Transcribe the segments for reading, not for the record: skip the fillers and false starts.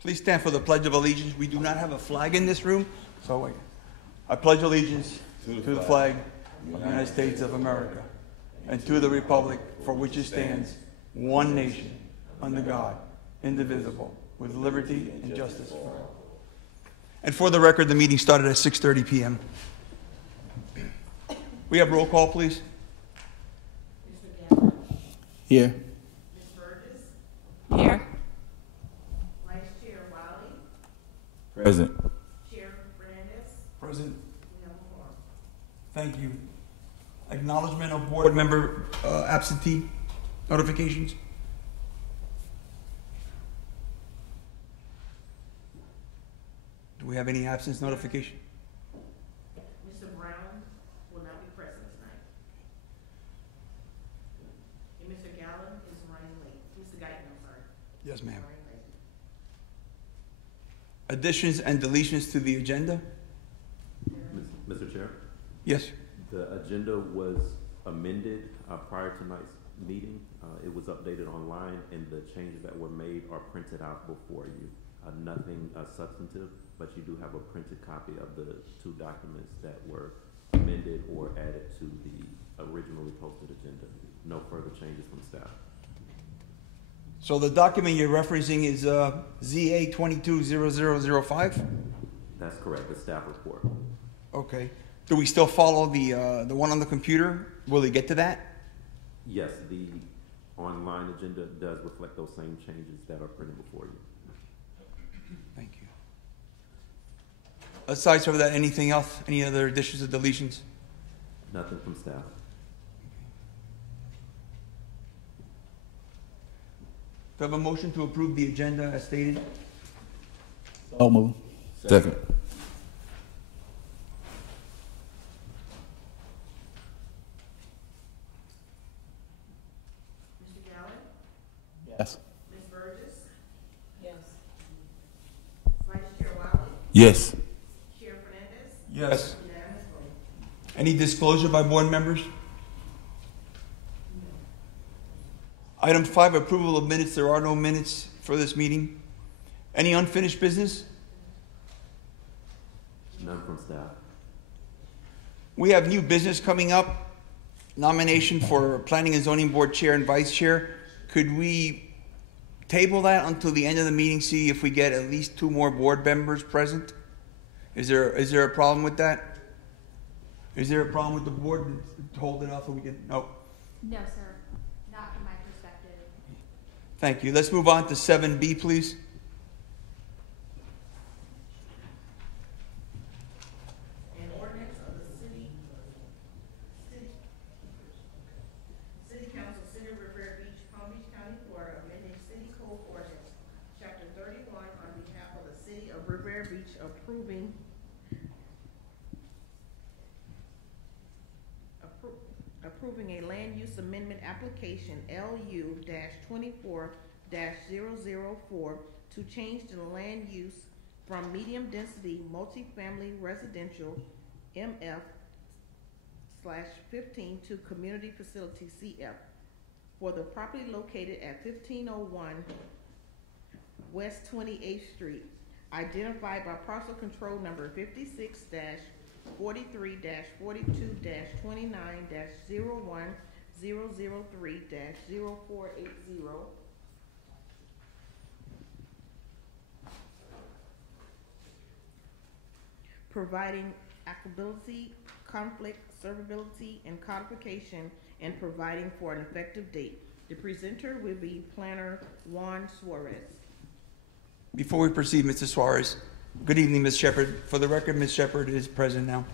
Please stand for the Pledge of Allegiance. We do not have a flag in this room, so I pledge allegiance to the flag of the United States of America and to the republic for which it stands, one nation, under God, indivisible, with liberty and justice for all. And for the record, the meeting started at 6:30 p.m. We have roll call, please. Mr. Gavin? Here. Ms. Burgess? Here. Vice Chair Wiley? Present. Chair Fernandez? Present. We have a quorum. Thank you. Acknowledgement of board member absentee notifications. Do we have any absence notification? Mr. Brown will not be present tonight. And Mr. Gallen is running late. Mr. Guyton, I'm sorry. Yes, ma'am. Running late. Additions and deletions to the agenda? Mr. Chair, Yes. the agenda was amended prior to tonight's meeting. It was updated online, and the changes that were made are printed out before you. Nothing substantive, but you do have a printed copy of the two documents that were amended or added to the originally posted agenda. No further changes from staff. So the document you're referencing is ZA 220005? That's correct, the staff report. Okay. Do we still follow the one on the computer? Will they get to that? Yes, the online agenda does reflect those same changes that are printed before you. Thank you. Aside from that, anything else? Any other additions or deletions? Nothing from staff. Do I have a motion to approve the agenda as stated? So move. Second. Mr. Gallen? Yes. Ms. Burgess? Yes. Vice Chair Wiley? Yes. Chair Fernandez? Yes. Unanimous vote. Any disclosure by board members? Item 5, approval of minutes. There are no minutes for this meeting. Any unfinished business? None from staff. We have new business coming up. Nomination for Planning and Zoning Board Chair and Vice Chair. Could we table that until the end of the meeting, see if we get at least 2 more board members present? Is there a problem with that? Is there a problem with the board to hold it off so we can, no? No, sir. Not from my perspective. Thank you. Let's move on to 7B, please. An ordinance of the City Council, City of Riviera Beach, Palm Beach County, Florida, amending City Code Ordinance, Chapter 31, on behalf of the City of Riviera Beach, approving a land use amendment application LU-24-004 to change the land use from medium density multifamily residential MF/15 to community facility CF for the property located at 1501 West 28th Street, identified by parcel control number 56-43-29-01003-0480, providing applicability, conflict, servability, and codification, and providing for an effective date. The presenter will be Planner Juan Suarez. Before we proceed, Mr. Suarez, good evening, Ms. Shepherd. For the record, Ms. Shepherd is present now.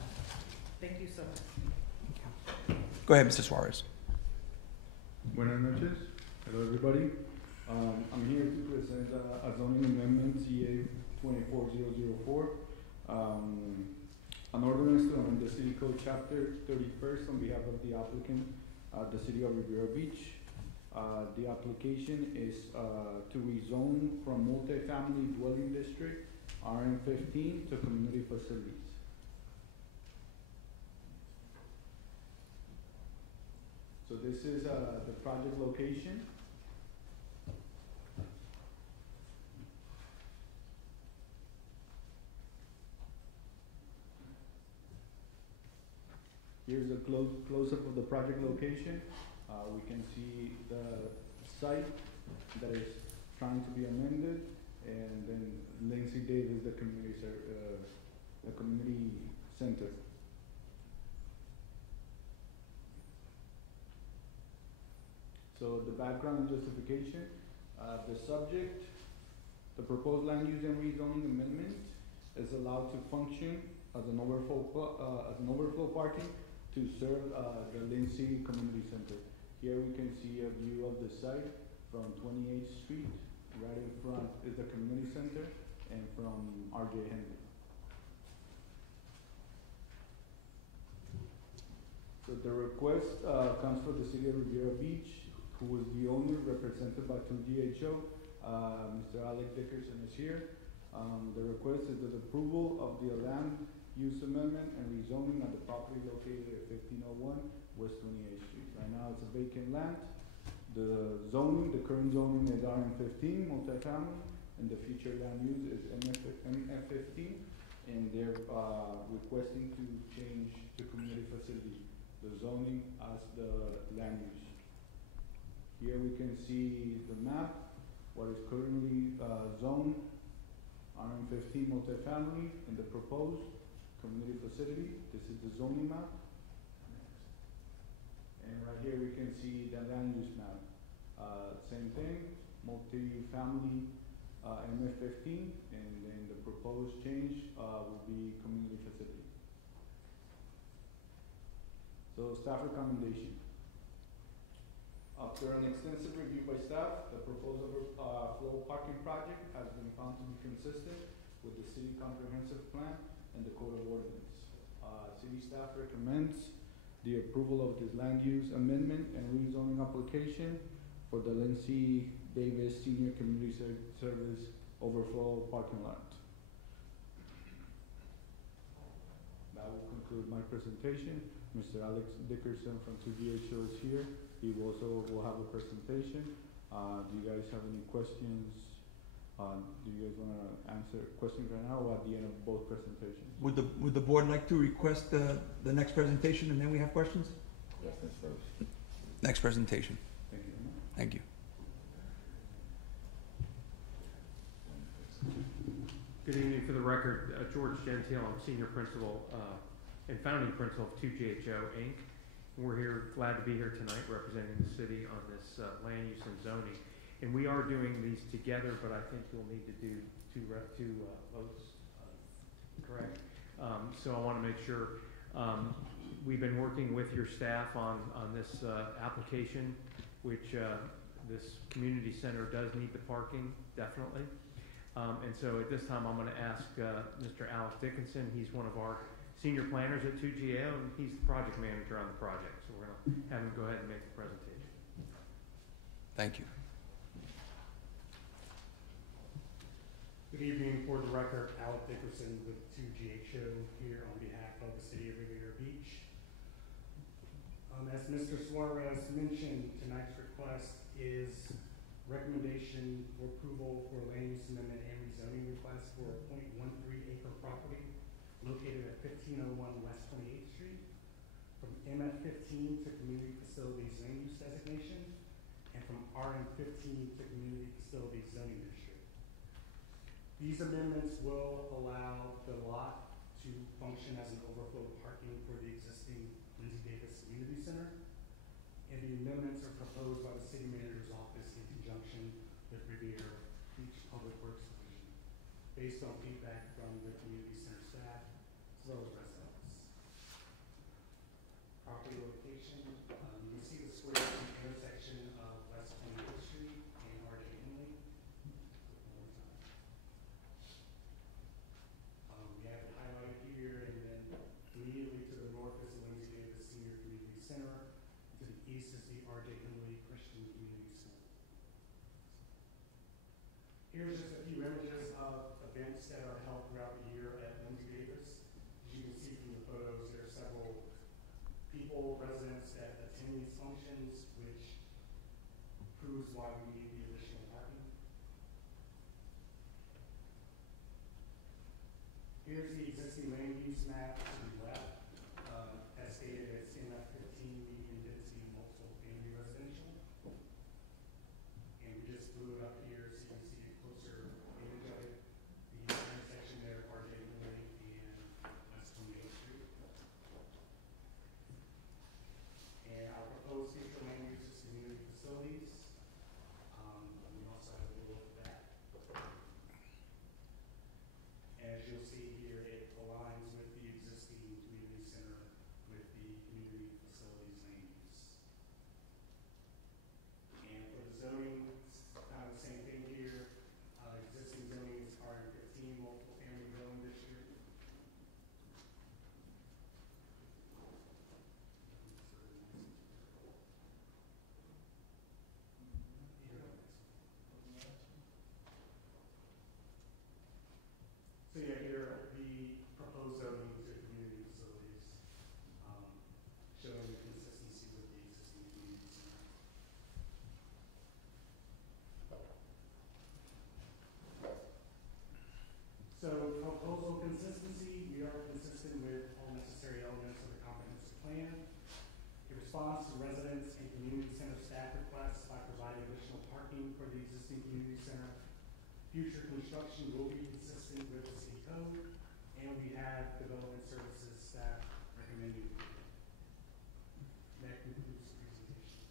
Thank you so much. Go ahead, Mr. Suarez. Buenas noches. Hello, everybody. I'm here to present a zoning amendment, ZA 24004. An ordinance to amend the City Code Chapter 31st on behalf of the applicant, the City of Riviera Beach. The application is to rezone from multifamily dwelling district, RM15, to community facilities. So this is the project location. Here's a close-up of the project location. We can see the site that is trying to be amended, and then Lindsay Davis, the community center. So the background and justification, the subject, the proposed land use and rezoning amendment is allowed to function as an overflow parking to serve the Lindsay Community Center. Here we can see a view of the site from 28th Street. Right in front is the community center, and from R.J. Henry. So the request comes from the city of Riviera Beach, who is the owner, represented by 2GHO. Mr. Alec Dickerson is here. The request is the approval of the land use amendment and rezoning of the property located at 1501 West 28th Street. Right now it's a vacant land. The zoning, the current zoning is RM15 multifamily, and the future land use is MF15, and they're requesting to change the community facility, the zoning as the land use. Here we can see the map, what is currently zoned RM15 multifamily, and the proposed community facility. This is the zoning map. And right here we can see the land use map. Same thing, multi-family MF15, and then the proposed change will be community facility. So staff recommendation. After an extensive review by staff, the proposed overflow parking project has been found to be consistent with the city comprehensive plan and the code of ordinance. City staff recommends the approval of this land use amendment and rezoning application for the Lindsay Davis Senior Community Service overflow parking lot. That will conclude my presentation. Mr. Alex Dickerson from 2GHO is here. He also will have a presentation. Do you guys have any questions? Do you guys want to answer questions right now or at the end of both presentations? Would the board like to request the next presentation and then we have questions? Yes, that's first. Next presentation. Thank you very much. Thank you. Good evening. For the record, George Gentile. I'm senior principal and founding principal of 2GHO Inc. We're here, glad to be here tonight representing the city on this land use and zoning. And we are doing these together, but I think you'll need to do two votes, correct? So I want to make sure, we've been working with your staff on this application, which this community center does need the parking, definitely. And so at this time, I'm going to ask Mr. Alex Dickinson. He's one of our senior planners at 2GHO, and he's the project manager on the project. So we're going to have him go ahead and make the presentation. Thank you. Good evening. For the record, Alec Dickerson with 2GHO here on behalf of the city of Riviera Beach. As Mr. Suarez mentioned, tonight's request is recommendation for approval for land use amendment and rezoning request for a 0.13 acre property located at 1501 West 28th Street from MF15 to community facilities land use designation and from RM15 to community facilities zoning district. These amendments will allow the lot to function as an overflow parking for the existing Lindsay Davis Community Center. And the amendments are proposed by the city manager's office in conjunction with Riviera Beach Public Works Division, based on feedback from the community center staff as well as residents. Property location, you see the square intersection of West 28th Street and R.J. Henley. We have it highlighted here, and then immediately to the north is the Lindsay Davis Senior Community Center. To the east is the R.J. Henley Christian Community School. Here's just a few images of events that are held throughout the year at Lindsay Davis. As you can see from the photos, there are several people, residents that attend these functions, which proves why we need the additional parking. Here's the existing land use map to the left. As stated, it's response to residents and community center staff requests by providing additional parking for the existing community center. Future construction will be consistent with the city code, and we have development services staff recommending approval. That concludes the presentation.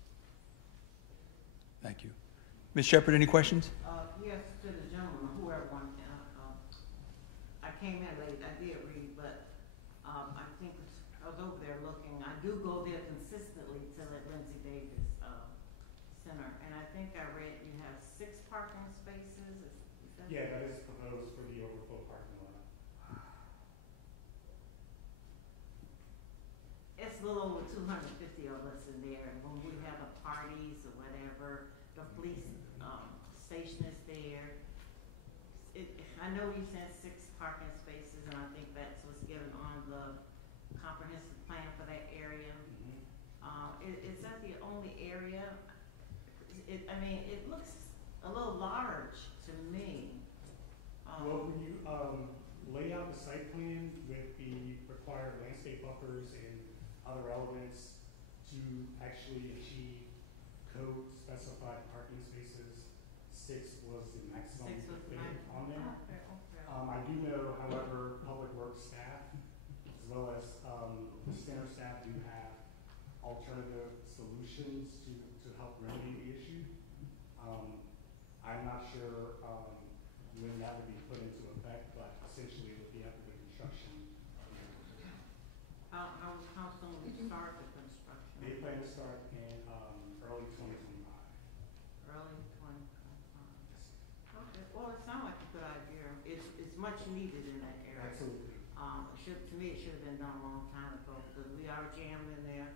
Thank you. Ms. Shepherd, any questions? Yes, to the gentleman, whoever wanted, I came in late, I did read, but, I think I was over there looking, I do go there consistently to the Lindsay Davis, Center, and I think I read you have 6 parking spaces, is that? Yeah, that is proposed for the overflow parking lot. It's a little over 250 of us in there, and when we have parties or whatever, the police, station is there. I know you said 6 parking spaces, and I think that's what's given on the comprehensive plan for that area. Is that the only area? I mean, it looks a little large to me. Well, when you lay out the site plan with the required landscape buffers and other elements to actually achieve code specified parking spaces, 6 was the maximum 6 was the fit on there. Okay. I do know, however, public works staff as well as the center staff do have alternative solutions to help remedy the issue. I'm not sure when that would be put into effect, but essentially it would be after the construction. How soon will we start the construction? They plan to start in early 2025. Early 2025. Okay, well, it sounds like a good idea. It's much needed in that area. Absolutely. To me, it should have been done a long time ago, because we are jammed in there,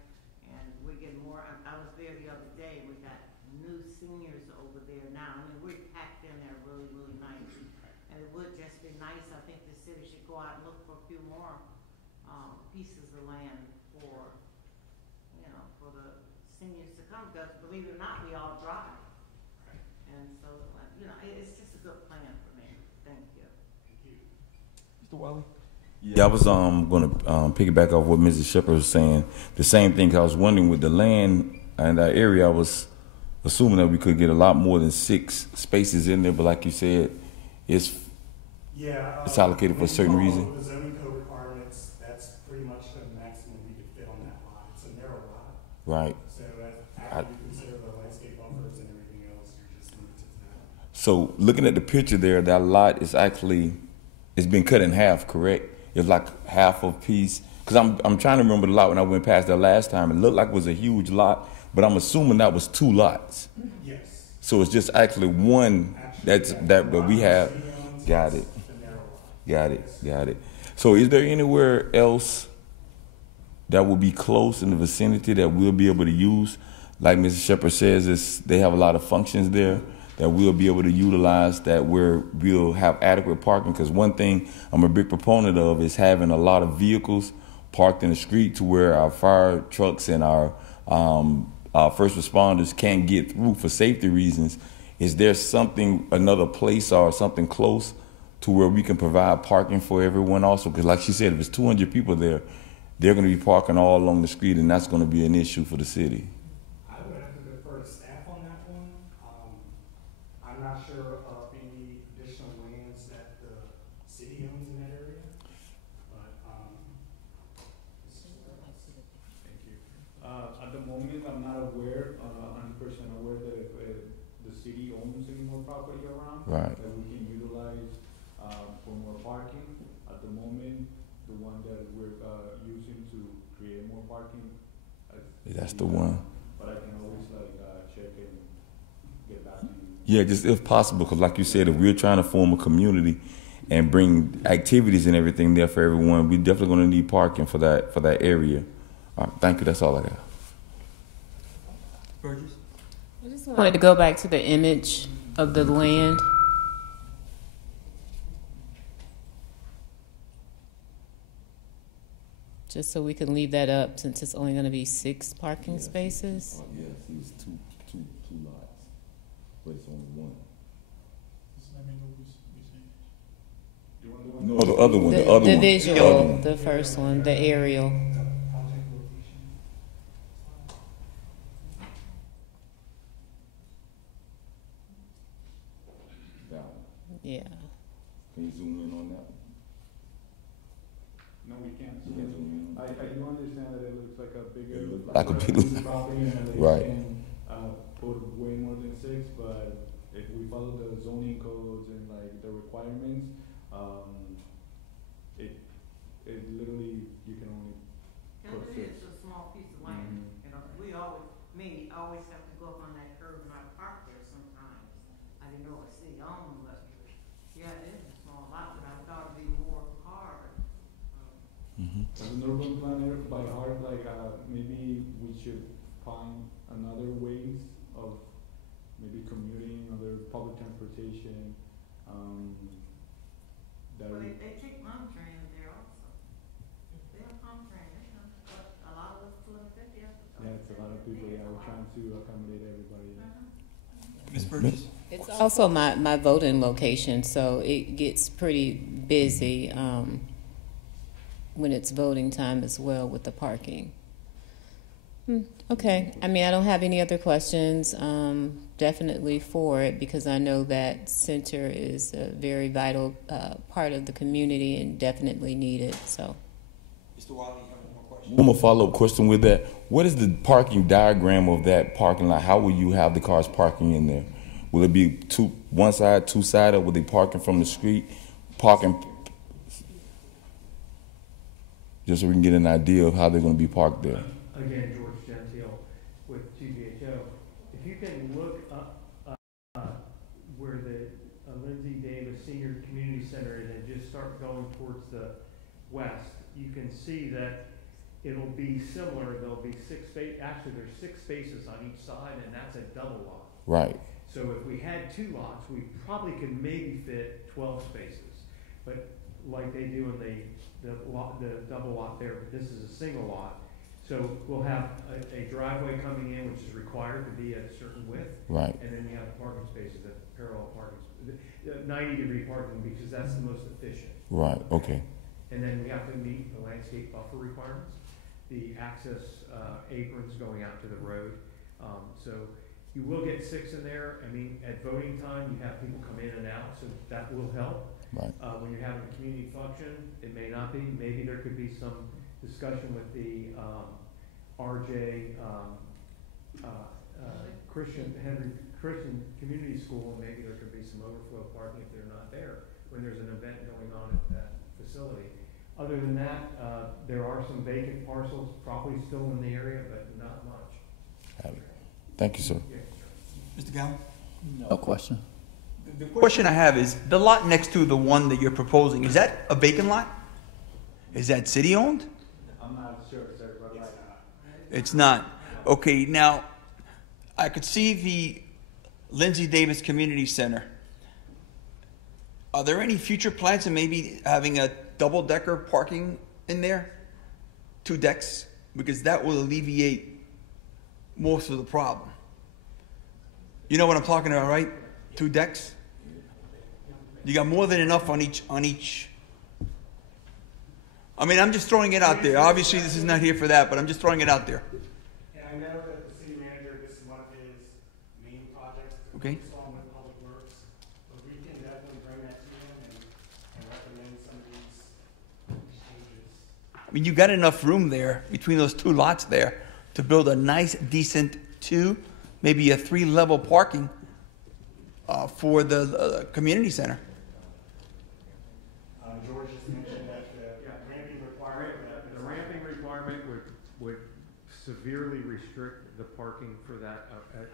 and we get more. I was there the other day, we got new seniors over there now. I mean, we're packed in there really, really nice. And it would just be nice, I think the city should go out and look for a few more, pieces of land for, for the seniors to come, because believe it or not, we all drive. And so, it's just a good plan for me. Thank you. Thank you. Mr. Wiley? Yeah, I was going to piggyback off what Mrs. Shepherd was saying. The same thing, 'cause I was wondering with the land and that area, I was assuming that we could get a lot more than 6 spaces in there, but like you said, it's allocated for a certain reason. The zoning code requirements, that's pretty much the maximum we could fit on that lot. It's a narrow lot. Right. So after you consider the landscape buffers and everything else, you're just limited to that. So looking at the picture there, that lot is actually, it's been cut in half, correct? It's like half a piece. Because I'm trying to remember the lot when I went past there last time. It looked like it was a huge lot, but I'm assuming that was 2 lots. Yes. So it's just actually one that we have. Got it. Got it. So is there anywhere else that will be close in the vicinity that we'll be able to use? Like Mrs. Shepherd says, they have a lot of functions there that we'll be able to utilize, that we'll have adequate parking. Because one thing I'm a big proponent of is having a lot of vehicles parked in the street to where our fire trucks and our first responders can't get through for safety reasons. Is there another place or something close to where we can provide parking for everyone also? Because like she said, if it's 200 people there, they're going to be parking all along the street, and that's going to be an issue for the city. I would have to defer to staff on that one. I'm not sure of any additional lands that the city owns in that area, but thank you. At the moment, I'm not aware, 100% aware that if the city owns any more property around, Right. that we can utilize for more parking. At the moment, the one that we're using to create more parking. That's the one. But I can always check and get back to you. Yeah, just if possible, because like you said, if we're trying to form a community and bring activities and everything there for everyone, we're definitely going to need parking for that area. All right, thank you. That's all I got. Burgess? I just wanted to go back to the image of the land. Just so we can leave that up, since it's only going to be 6 parking spaces. Yes, it's two lots, but it's only one. No, the other one. The visual, the first one, the aerial. Yeah. Can you zoom in on that? No, we can't. You can't zoom in. I do understand that it looks like a bigger. It looks like a big- property and they Right. can, put way more than 6, but if we follow the zoning codes and like the requirements, it literally, you can only And put it 6. is a small piece of land, you know, we always have to go up on that curb and I park there sometimes. I didn't know it was city owned, but yeah, it is a small lot, but I thought it'd be more cars. As an urban planner, by heart, like, maybe we should find another ways of maybe commuting, other public transportation, that Well, we, they take palm train there also. They have palm train, you know, but a lot of us 250. yeah, it's a lot of people, yeah, we're trying to accommodate everybody. Ms. Burgess? It's also my voting location, so it gets pretty busy when it's voting time as well with the parking. Okay, I mean, I don't have any other questions. Definitely for it because I know that center is a very vital part of the community and definitely needed. So, Mr. Wiley, you have one more question? One more follow-up question with that. What is the parking diagram of that parking lot? How will you have the cars parking in there? Will it be one side, two side, or will they parking from the street? Parking, just so we can get an idea of how they're going to be parked there. Again, George Gentile with GBHO. If you can look up where the Lindsay Davis Senior Community Center is and just start going towards the west, you can see that it'll be similar. There'll be 6 spaces. Actually, there's 6 spaces on each side, and that's a double lot. Right. So if we had 2 lots, we probably could maybe fit 12 spaces. But like they do in the double lot there, but this is a single lot. So we'll have a driveway coming in, which is required to be at a certain width. Right. And then we have parking spaces, parallel parking, 90-degree parking, because that's the most efficient. Right. Okay. And then we have to meet the landscape buffer requirements, the access aprons going out to the road. So you will get 6 in there. I mean, at voting time, you have people come in and out, so that will help. Right. When you're having a community function, it may not be. Maybe there could be some discussion with the RJ Henry Christian Community School, and maybe there could be some overflow parking if they're not there when there's an event going on at that facility. Other than that, there are some vacant parcels probably still in the area, but not much. Got it. Thank you, sir. Yeah. Mr. Gowan? No question. The question I have is, the lot next to the one that you're proposing, is that a vacant lot? Is that city-owned? I'm not sure, sir, but like, It's not. Okay, now, I could see the Lindsay Davis Community Center. Are there any future plans of maybe having a double-decker parking in there? 2 decks? Because that will alleviate most of the problem. You know what I'm talking about, right? 2 decks? You got more than enough on each. I mean, I'm just throwing it out there. Obviously, this is not here for that, but I'm just throwing it out there. And I know that the city manager, this is one of his main projects. Okay. Along with Public Works, but we can definitely bring that to him and recommend some of these changes. I mean, you got enough room there between those 2 lots there to build a nice, decent 2, maybe a 3-level parking for the community center. George just mentioned that the ramping requirement. The ramping requirement would severely restrict the parking for that,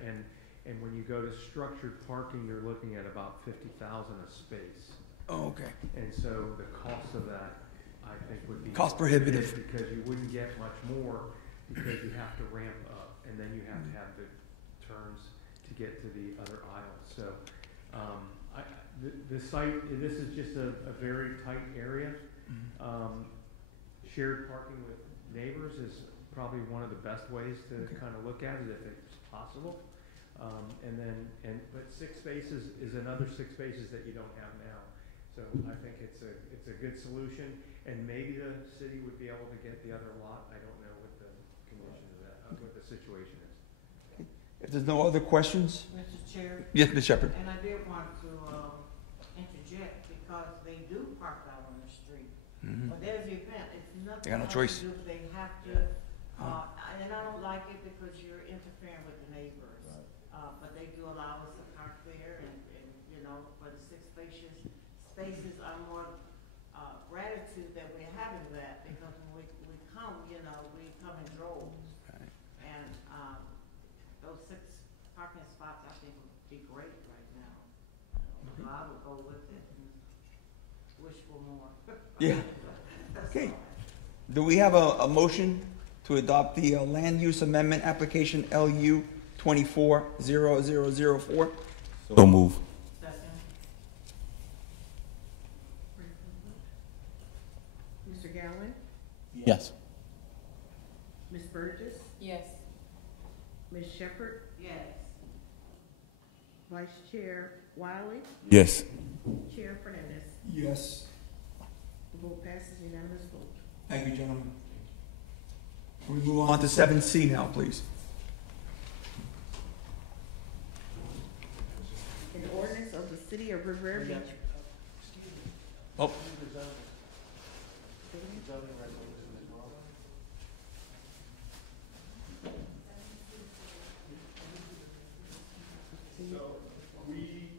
and when you go to structured parking, you're looking at about 50,000 a space. Oh, okay. And so the cost of that, I think, would be Cost prohibitive. because you wouldn't get much more because you have to ramp up, and then you have to have the turns to get to the other aisles. So, the site, this is just a very tight area. Shared parking with neighbors is probably one of the best ways to kind of look at it if it's possible. But 6 spaces is another 6 spaces that you don't have now. So I think it's a good solution, and maybe the city would be able to get the other lot. I don't know what the condition of that, what the situation is. If there's no other questions? Mr. Chair, Yes, Ms. Shepherd. and I did want to introduce They got no choice. They have to, and I don't like it because you're interfering with the neighbors. But they do allow us to park there and, you know, for the six spaces, I'm more, gratitude that we're having that because when we come, you know, we come in droves. And, those 6 parking spots I think would be great right now. So I would go with it and wish for more. Yeah. Okay. Do we have a motion to adopt the land use amendment application LU 240004? So move. Second. Mr. Gowan? Yes. Ms. Burgess? Yes. Ms. Shepherd? Yes. Vice Chair Wiley? Yes. Chair Fernandez? Yes. The vote passes unanimous vote. Thank you, gentlemen. We move on to 7C now, please. An ordinance of the City of Riviera Beach. Oh, So we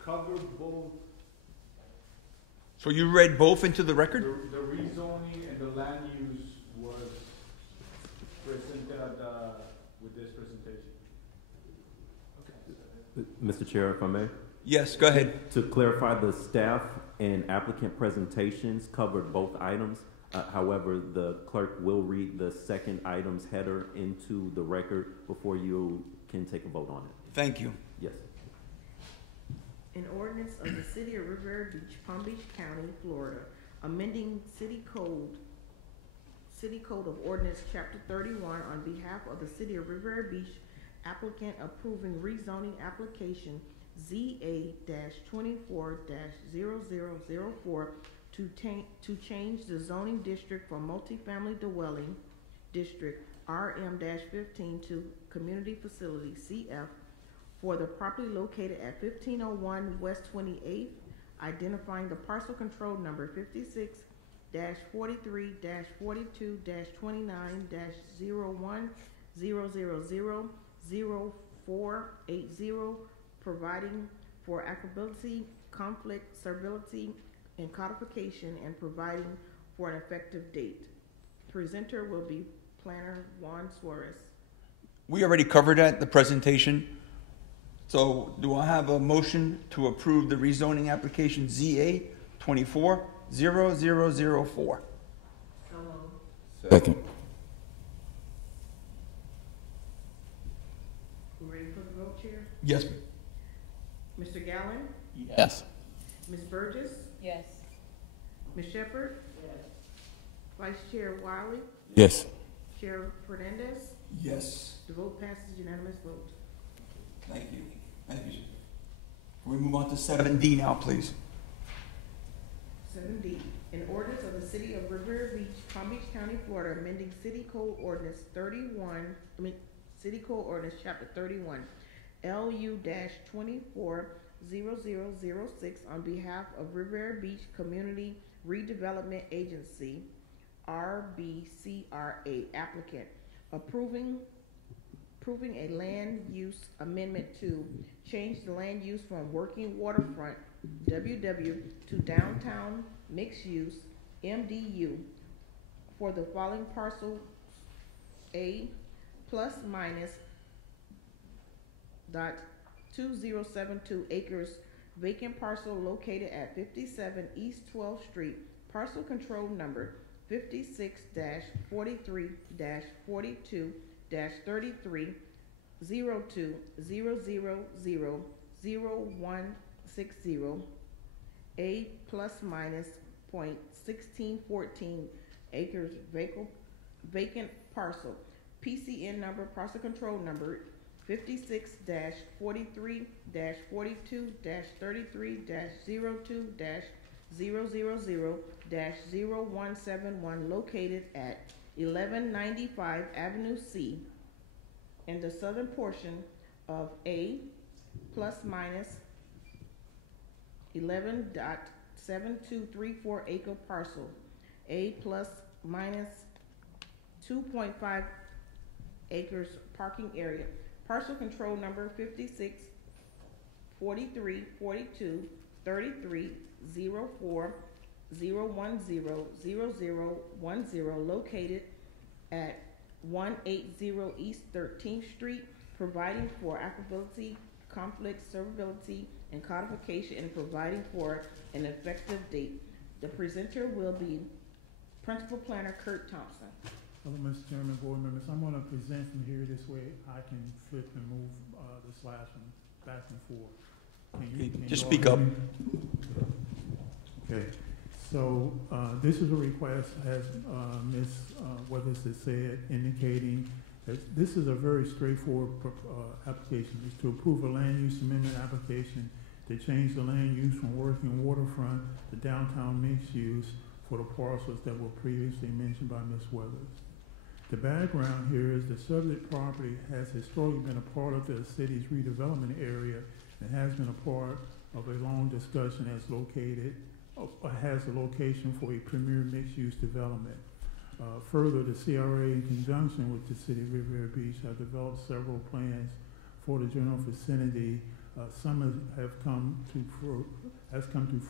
covered both so you read both into the the record? rezoning and the land use was presented with this presentation. Mr. Chair, if I may. Yes, go ahead. To clarify, the staff and applicant presentations covered both items. However, the clerk will read the second item's header into the record before you can take a vote on it. Thank you. Yes. An ordinance of the City of Riviera Beach, Palm Beach County, Florida, amending City Code of Ordinance Chapter 31 on behalf of the City of Riviera Beach, applicant approving rezoning application ZA-24-0004 to change the zoning district from multifamily dwelling district RM-15 to community facility CF for the property located at 1501 West 28th, identifying the parcel control number 56-43-29-010000480, providing for applicability, conflict, severability, and codification, and providing for an effective date. Presenter will be Planner Juan Suarez. We already covered that, the presentation. So do I have a motion to approve the rezoning application ZA 240004? So moved. Second. You ready for the vote, Chair? Yes. Mr. Gallen? Yes. Ms. Burgess? Yes. Ms. Shepherd? Yes. Vice Chair Wiley? Yes. Chair Fernandez? Yes. The vote passes unanimous vote. Thank you. Thank you, sir. Can we move on to 7D now, please? 7D, an ordinance of the City of Riviera Beach, Palm Beach County, Florida, amending City Code Ordinance City Code Ordinance Chapter 31, LU-240006 on behalf of Riviera Beach Community Redevelopment Agency, RBCRA applicant, approving a land use amendment to change the land use from working waterfront, WW, to downtown mixed use, MDU, for the following parcel: A plus minus .2072 acres, vacant parcel located at 57 East 12th Street, parcel control number 56-43-42-33 02-000-0160, A plus minus .1614 acres vacant parcel, PCN number, parcel control number 56-43-42-33-02-000-0171 located at 1195 Avenue C in the southern portion of A plus minus 11.7234 acre parcel, A plus minus 2.5 acres parking area. Parcel control number 56 43 42 33 04 010 0010 located at 180 East 13th Street, providing for applicability, conflict, servability, and codification, and providing for an effective date. The presenter will be Principal Planner Kurt Thompson. Hello, Mr. Chairman, board members. I'm going to present from here this way. I can flip and move the slides from back and forth. Can Just you all speak hear up. me? Okay. So this is a request, as Ms. Weathers has said, indicating that this is a very straightforward application. It's to approve a land use amendment application to change the land use from working waterfront to downtown mixed use for the parcels that were previously mentioned by Ms. Weathers. The background here is the subject property has historically been a part of the city's redevelopment area and has been a part of a long discussion as located, has a location for a premier mixed-use development. Further, the CRA, in conjunction with the City of Riviera Beach, have developed several plans for the general vicinity. Some have come to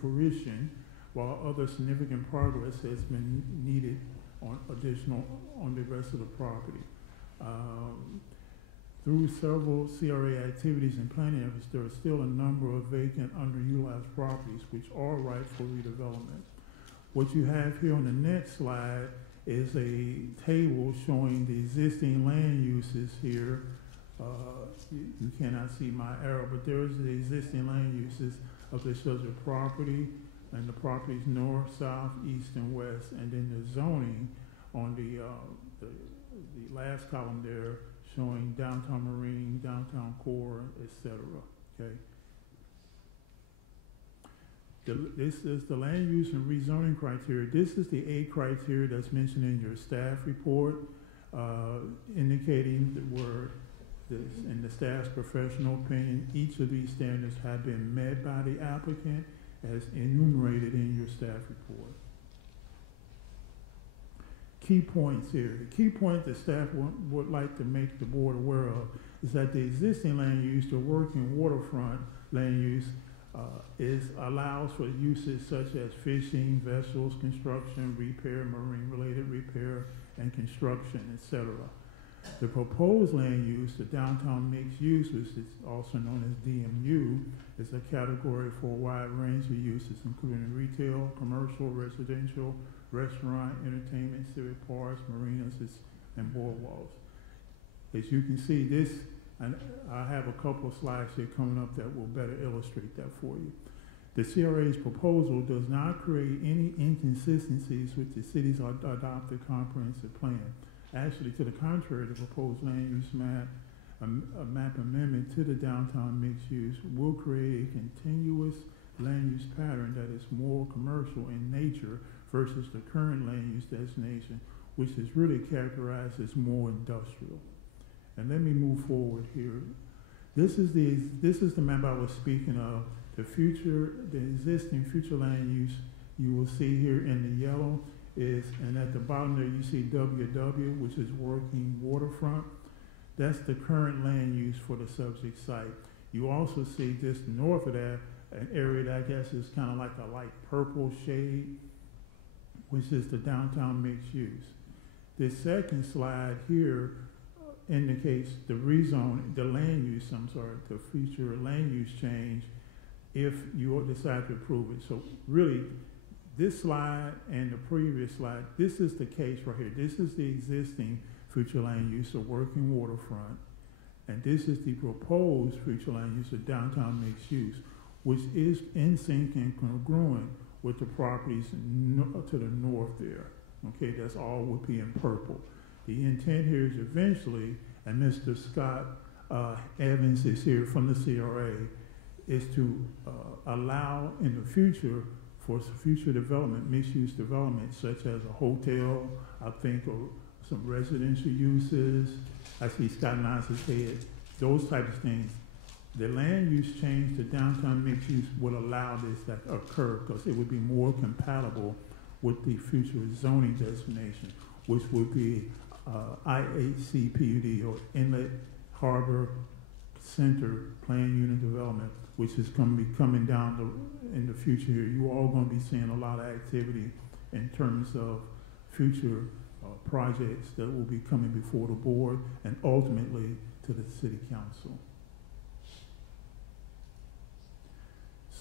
fruition, while other significant progress has been needed on the rest of the property. Through several CRA activities and planning efforts, there are still a number of vacant, underutilized properties which are ripe for redevelopment. What you have here on the next slide is a table showing the existing land uses here. You cannot see my arrow, but there's the existing land uses of the subject property, and the properties north, south, east, and west, and then the zoning on the last column there showing downtown Marine, downtown Core, etc. Okay. This is the land use and rezoning criteria. This is the 8 criteria that's mentioned in your staff report, indicating that in the staff's professional opinion, each of these standards have been met by the applicant as enumerated in your staff report. Key points here. The key point that staff would like to make the board aware of is that the existing land use, the working waterfront land use, allows for uses such as fishing, vessels, construction, repair, marine-related repair, and construction, etc. The proposed land use, the downtown mixed use, which is also known as DMU, is a category for a wide range of uses, including retail, commercial, residential, restaurant, entertainment, civic parks, marinas, and boardwalks. As you can see, this, and I have a couple of slides here coming up that will better illustrate that for you. The CRA's proposal does not create any inconsistencies with the city's adopted comprehensive plan. Actually, to the contrary, the proposed land use map, a map amendment to the downtown mixed use will create a continuous land use pattern that is more commercial in nature versus the current land use designation, which is really characterized as more industrial. And let me move forward here. This is the map I was speaking of. The existing future land use you will see here in the yellow is, and at the bottom there you see WW, which is working waterfront. That's the current land use for the subject site. You also see just north of that, an area that I guess is kind of like a light purple shade, which is the downtown mixed use. This second slide here indicates the future land use change if you decide to approve it. So really, this slide and the previous slide, this is the case right here. This is the existing future land use of working waterfront, and this is the proposed future land use of downtown mixed use, which is in sync and congruent with the properties to the north there. Okay, that's all would be in purple. The intent here is eventually, and Mr. Scott Evans is here from the CRA, is to allow in the future for future development, mixed-use development, such as a hotel, I think, or some residential uses. I see Scott nods his head. Those types of things. The land use change to downtown mixed use would allow this to occur because it would be more compatible with the future zoning designation, which would be IHC-PUD, or Inlet Harbor Center Plan Unit Development, which is going to be coming down in the future here. You all going to be seeing a lot of activity in terms of future projects that will be coming before the board and ultimately to the city council.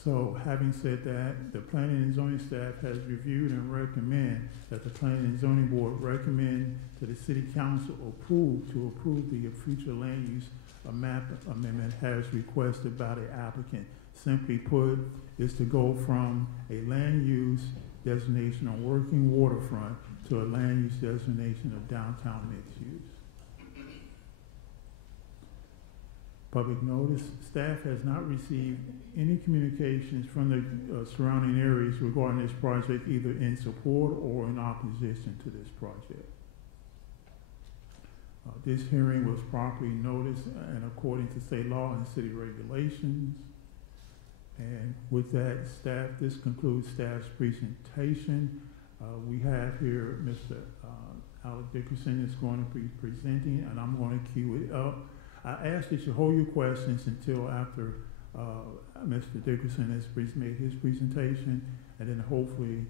So, having said that, the planning and zoning staff has reviewed and recommend that the planning and zoning board recommend to the city council approve the future land use map amendment as requested by the applicant. Simply put, is to go from a land use designation on working waterfront to a land use designation of downtown mixed use. Public notice, staff has not received any communications from the surrounding areas regarding this project, either in support or in opposition to this project. This hearing was properly noticed and according to state law and city regulations. And with that, this concludes staff's presentation. We have here Mr. Alec Dickerson is going to be presenting, and I'm going to cue it up. I ask that you hold your questions until after Mr. Dickerson has made his presentation, and then hopefully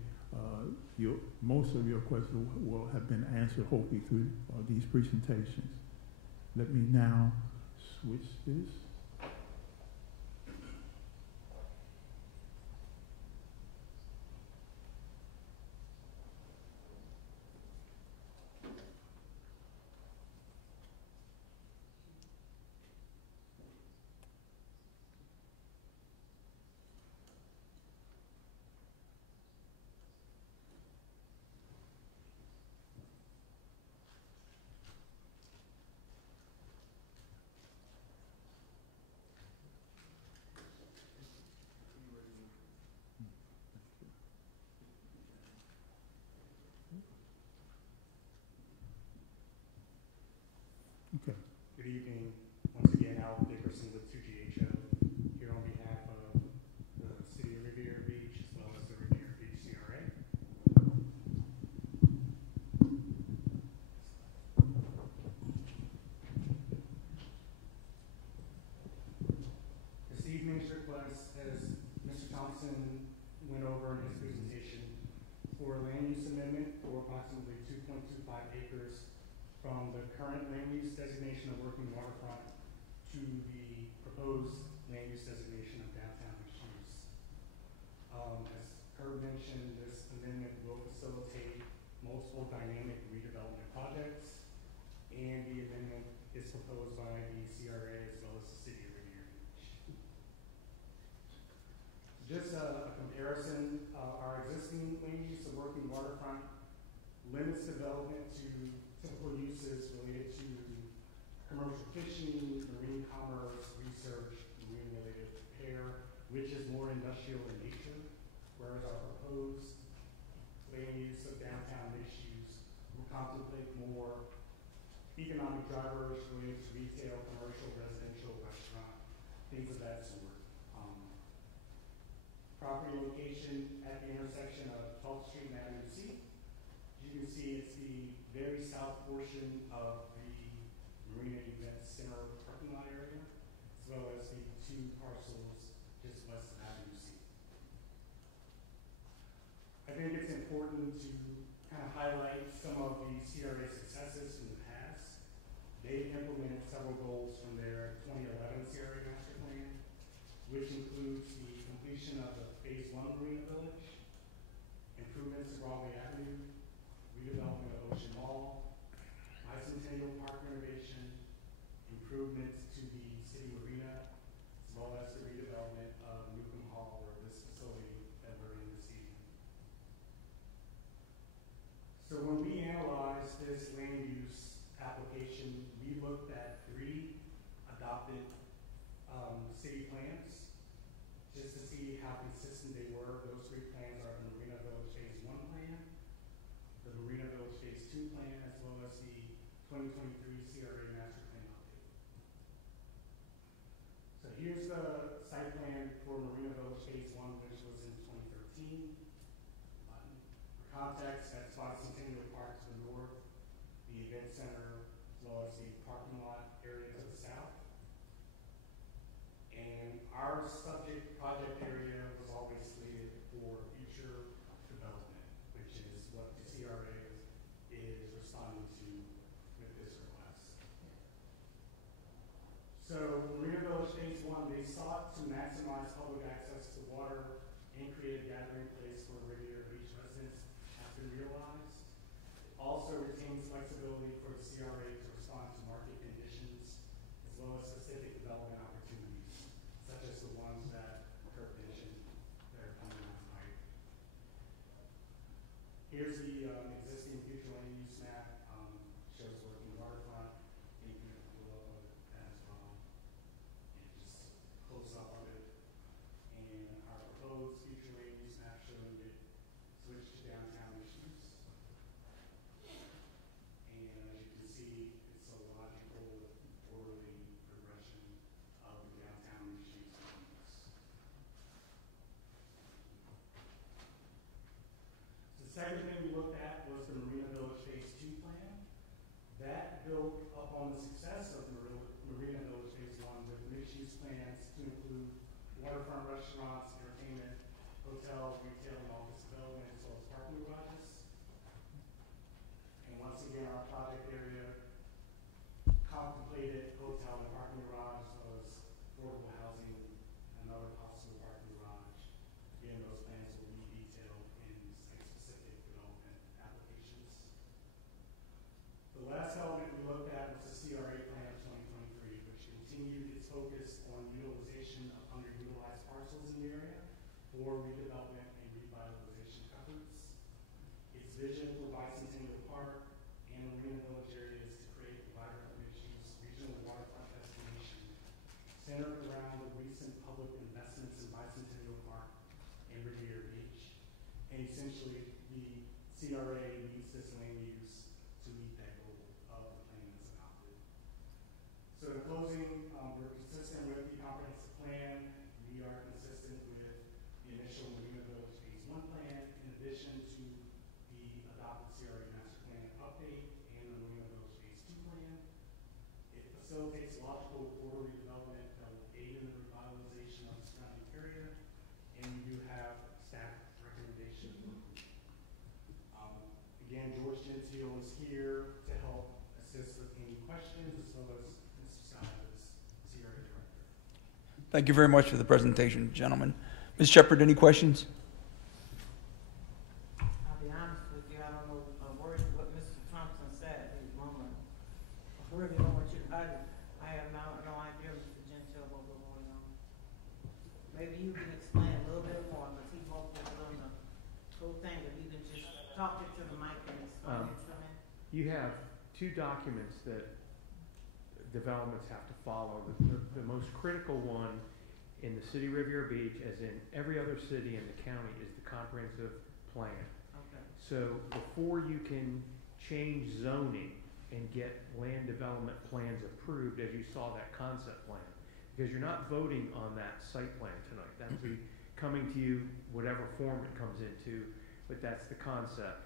most of your questions will have been answered hopefully through these presentations. Let me now switch this. Okay. Good evening. Once again, Al Dickerson with 2GHO, here on behalf of the City of Riviera Beach as well as the Riviera Beach CRA. This evening's request, as Mr. Thompson went over in his presentation, for a land use amendment for approximately 2.25 acres from the current land use designation of working waterfront to the proposed land use designation of downtown mixed use. As Kurt mentioned, this amendment will facilitate multiple dynamic redevelopment projects, and the amendment is proposed by the CRA as well as the City of Riviera Beach. Just a comparison, our existing land use of working waterfront limits development to typical uses related to commercial fishing, marine commerce, research, marine-related repair, which is more industrial in nature, whereas our proposed land use of downtown mixed use will contemplate more economic drivers related to retail, commercial, residential, restaurant, things of that sort. Property location at the intersection of 12th Street and Avenue C. You can see it's the very south portion of the Marina Event Center parking lot area, as well as the two parcels just west of Avenue C. I think it's important to kind of highlight some of the CRA successes from the past. They've implemented several goals from their 2011 CRA master plan, which includes the completion of the Phase 1 Marina Village, improvements to Broadway Avenue, redevelopment of Ocean Mall, Bicentennial Park renovation, improvements to the city marina, as well as the redevelopment of Newcomb Hall, or this facility that we're in this evening. So when we analyzed this land use application, we looked at 3 adopted city plans, just to see how consistent they were. Those 3 plans are the Marina Village Phase 1 plan, the Marina Village Phase 2 plan, as well as the 2023 CRA Master Plan update. So here's the site plan for Marina Village Phase 1, which was in 2013. For project area was always slated for future development, which is what the CRA is responding to with this request. So Marina Village Phase 1, they sought to maximize public access to water and create a gathering place for Riviera Beach residents have been realized. It also retains flexibility for the CRA to respond to market conditions as well as specific development opportunities, such as the ones that Kurt mentioned that are coming on tonight. Here's the existing future land use map, shows working waterfront, and you can pull up of that as well. And just close up of it. And our proposed future land use map showing it switch to downtown issues. And as you can see, it's a logical, orderly progression of the downtown issues. The second thing we looked at was the Marina Village Phase 2 plan. That built upon the success of the Marina Village Phase 1 with mixed-use plans to include waterfront restaurants, entertainment, hotels, retail, and office development, as well as parking garages. And once again, our project area contemplated hotel and parking garage, as well as affordable housing, another possible parking garage. Again, those plans will be detailed in site-specific development applications. The last element we looked at was the CRA plan of 2023, which continued its focus on utilization of underutilized parcels in the area for redevelopment and revitalization efforts. Its vision for Bicentennial Park and Marina Village area is to create a vibrant mixed-use regional waterfront destination centered around the recent public investments in Bicentennial Park and Riviera Beach. And essentially, the CRA needs this land use to meet that goal of the plan that's adopted. So in closing, we're consistent with the comprehensive plan. We are consistent with the initial Marina Village Phase 1 plan, in addition to the adopted CRA Master Plan update and the Marina Village Phase 2 plan. It facilitates logical, orderly development that will aid in the revitalization of the surrounding area, and we do have staff recommendations. Again, George Gentile is here to help assist with any questions, as well as Mr. Scott, as CRA Director. Thank you very much for the presentation, gentlemen. Ms. Shepherd, any questions? I'll be honest with you, I don't know a word of what Mr. Thompson said at this moment. I really know what I have no idea, Mr. Gentile, what we're going on. Maybe you can explain a little bit more, because he won't be doing the whole thing, if you can just talk it to the mic and explain it to me. You have two documents that developments have to follow. The most critical one in the city of Riviera Beach, as in every other city in the county, is the comprehensive plan. Okay. So before you can change zoning and get land development plans approved, as you saw that concept plan, because you're not voting on that site plan tonight. That'll be coming to you, whatever form it comes into, but that's the concept.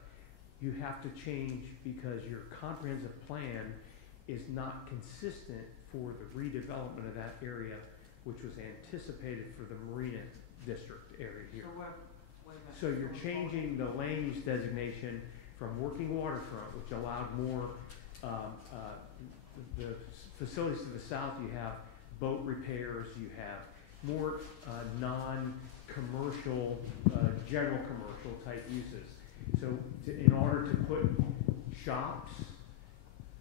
You have to change because your comprehensive plan is not consistent for the redevelopment of that area, which was anticipated for the Marina District area here. So wait a minute. So you're changing the land use designation from working waterfront, which allowed more, the facilities to the south, you have boat repairs, you have more non-commercial, general commercial type uses. So in order to put shops,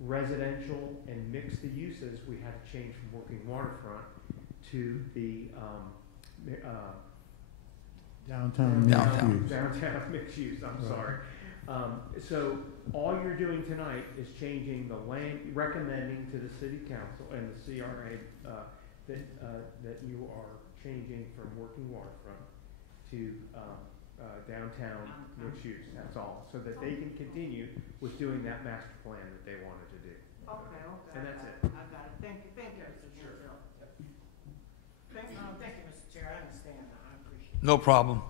residential, and mix the uses, we had to change from working waterfront to the Downtown. downtown mixed use, I'm sorry. So all you're doing tonight is changing the land, recommending to the city council and the CRA that you are changing from working waterfront to downtown mixed use, that's all. So that they can continue with doing that master plan that they wanted to do. Okay. And that's it. I got it. Thank you, Mr. Gentile. Thank you, Mr. Chair, I understand, I appreciate it. No problem.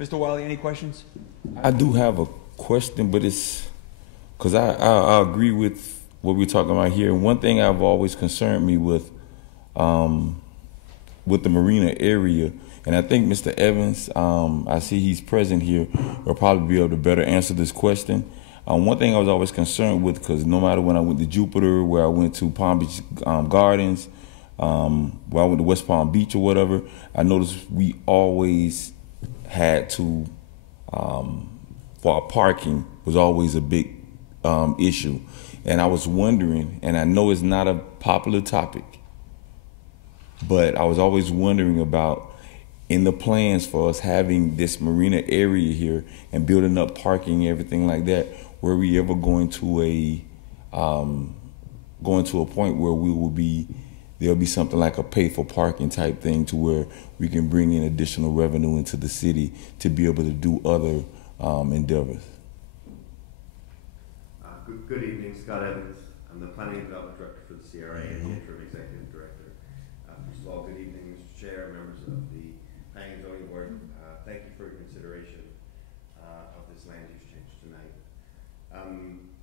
Mr. Wiley, any questions? I do have a question, but it's because I agree with what we're talking about here. One thing I've always concerned me with the marina area And I think Mr. Evans, I see he's present here, will probably be able to better answer this question. One thing I was always concerned with, because no matter when I went to Jupiter, where I went to Palm Beach Gardens, where I went to West Palm Beach or whatever, I noticed we always had to, for our parking was always a big issue. And I was wondering, and I know it's not a popular topic, but I was always wondering about, in the plans for us having this marina area here and building up parking and everything like that, were we ever going to a point where there'll be something like a pay for parking type thing, to where we can bring in additional revenue into the city to be able to do other endeavors? Good evening, Scott Evans. I'm the Planning and Development Director for the CRA and the Interim Executive Director. First of all, good evening, Mr. Chair, members of the Planning and Zoning Board. Thank you for your consideration of this land use change tonight.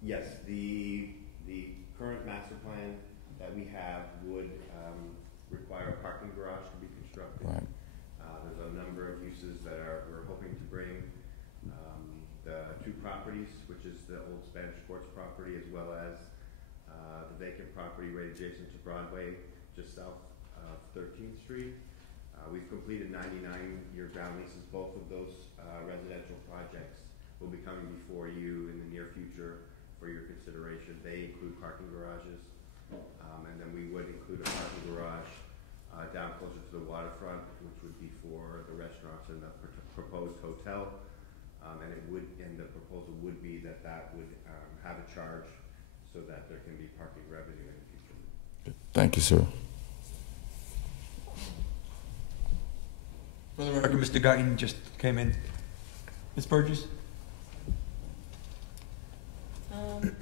Yes, the current master plan that we have would require a parking garage to be constructed. Right. There's a number of uses that we're hoping to bring. The two properties, which is the old Spanish Quartz property, as well as the vacant property right adjacent to Broadway, just south of 13th Street. We've completed 99-year ground leases. Both of those residential projects will be coming before you in the near future for your consideration. They include parking garages, and then we would include a parking garage down closer to the waterfront, which would be for the restaurants and the proposed hotel. And the proposal would be that would have a charge so that there can be parking revenue in the future. Thank you, sir. For the record, Mr. Guyton just came in. Ms. Burgess? No, not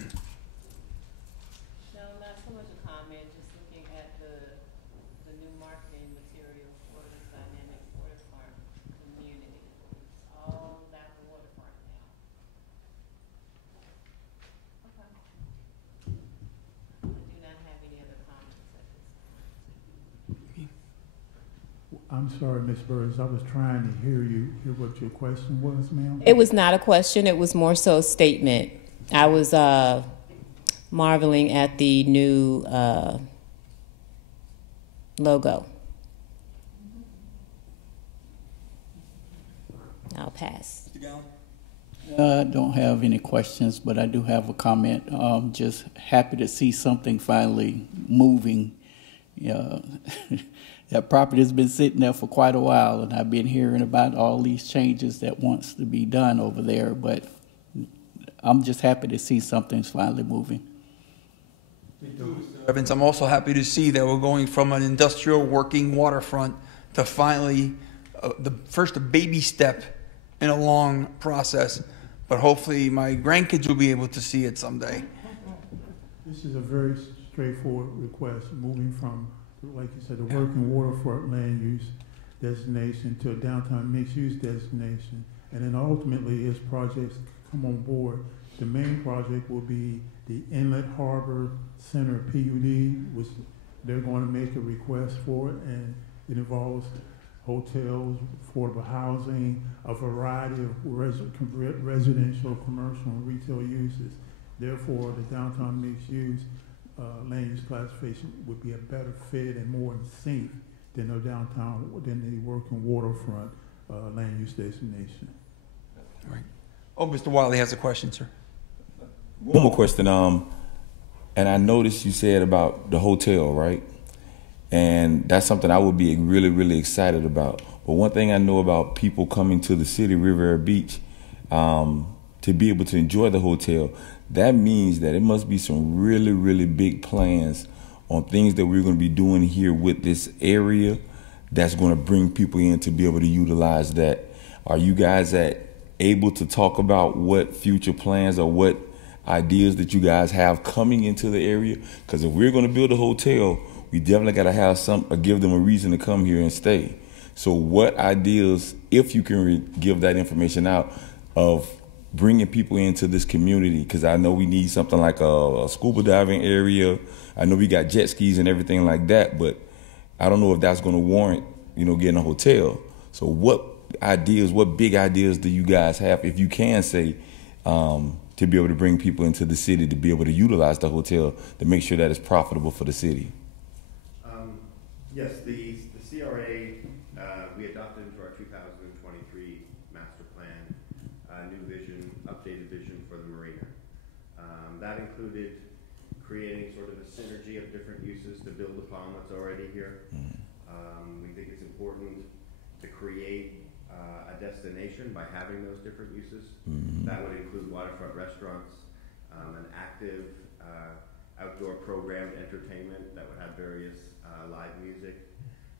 so much a comment, just looking at the new marketing material for this dynamic waterfront community. It's all about the waterfront now. Okay. I do not have any other comments at this time. I'm sorry, Ms. Burris, I was trying to hear what your question was, ma'am. It was not a question, it was more so a statement. I was marveling at the new logo. I'll pass. I don't have any questions, but I do have a comment. Just happy to see something finally moving. That property has been sitting there for quite a while, and I've been hearing about all these changes that wants to be done over there, but I'm just happy to see something's finally moving. Evans, I'm also happy to see that we're going from an industrial working waterfront to finally first a baby step in a long process, but hopefully my grandkids will be able to see it someday. This is a very straightforward request, moving from, like you said, the working waterfront land use designation to a downtown mixed-use destination. And then ultimately, as projects come on board, the main project will be the Inlet Harbor Center PUD, which they're going to make a request for it, and it involves hotels, affordable housing, a variety of residential, commercial, and retail uses. Therefore, the downtown mixed-use land use classification would be a better fit and more in sync than the working waterfront land use designation. All right. Oh, Mr. Wiley has a question, sir. One more question. And I noticed you said about the hotel, right? And that's something I would be really, really excited about. But one thing I know about people coming to the city, Riviera Beach, to be able to enjoy the hotel, that means that it must be some really, really big plans on things that we're going to be doing here with this area that's going to bring people in to be able to utilize that. Are you guys able to talk about what future plans or what ideas that you guys have coming into the area? Because if we're going to build a hotel, we definitely got to have give them a reason to come here and stay. So what ideas, if you can give that information out, of bringing people into this community? Because I know we need something like a scuba diving area. I know we got jet skis and everything like that, but I don't know if that's going to warrant, getting a hotel. So what big ideas do you guys have, if you can say, to be able to bring people into the city to be able to utilize the hotel to make sure that it's profitable for the city? Yes, the CRA, we adopted into our 2023 master plan, new vision, updated vision for the marina. That included creating sort of a synergy of different uses to build upon what's already here. We think it's important to create a destination by having those different uses. That would include waterfront restaurants, an active outdoor programmed entertainment that would have various live music.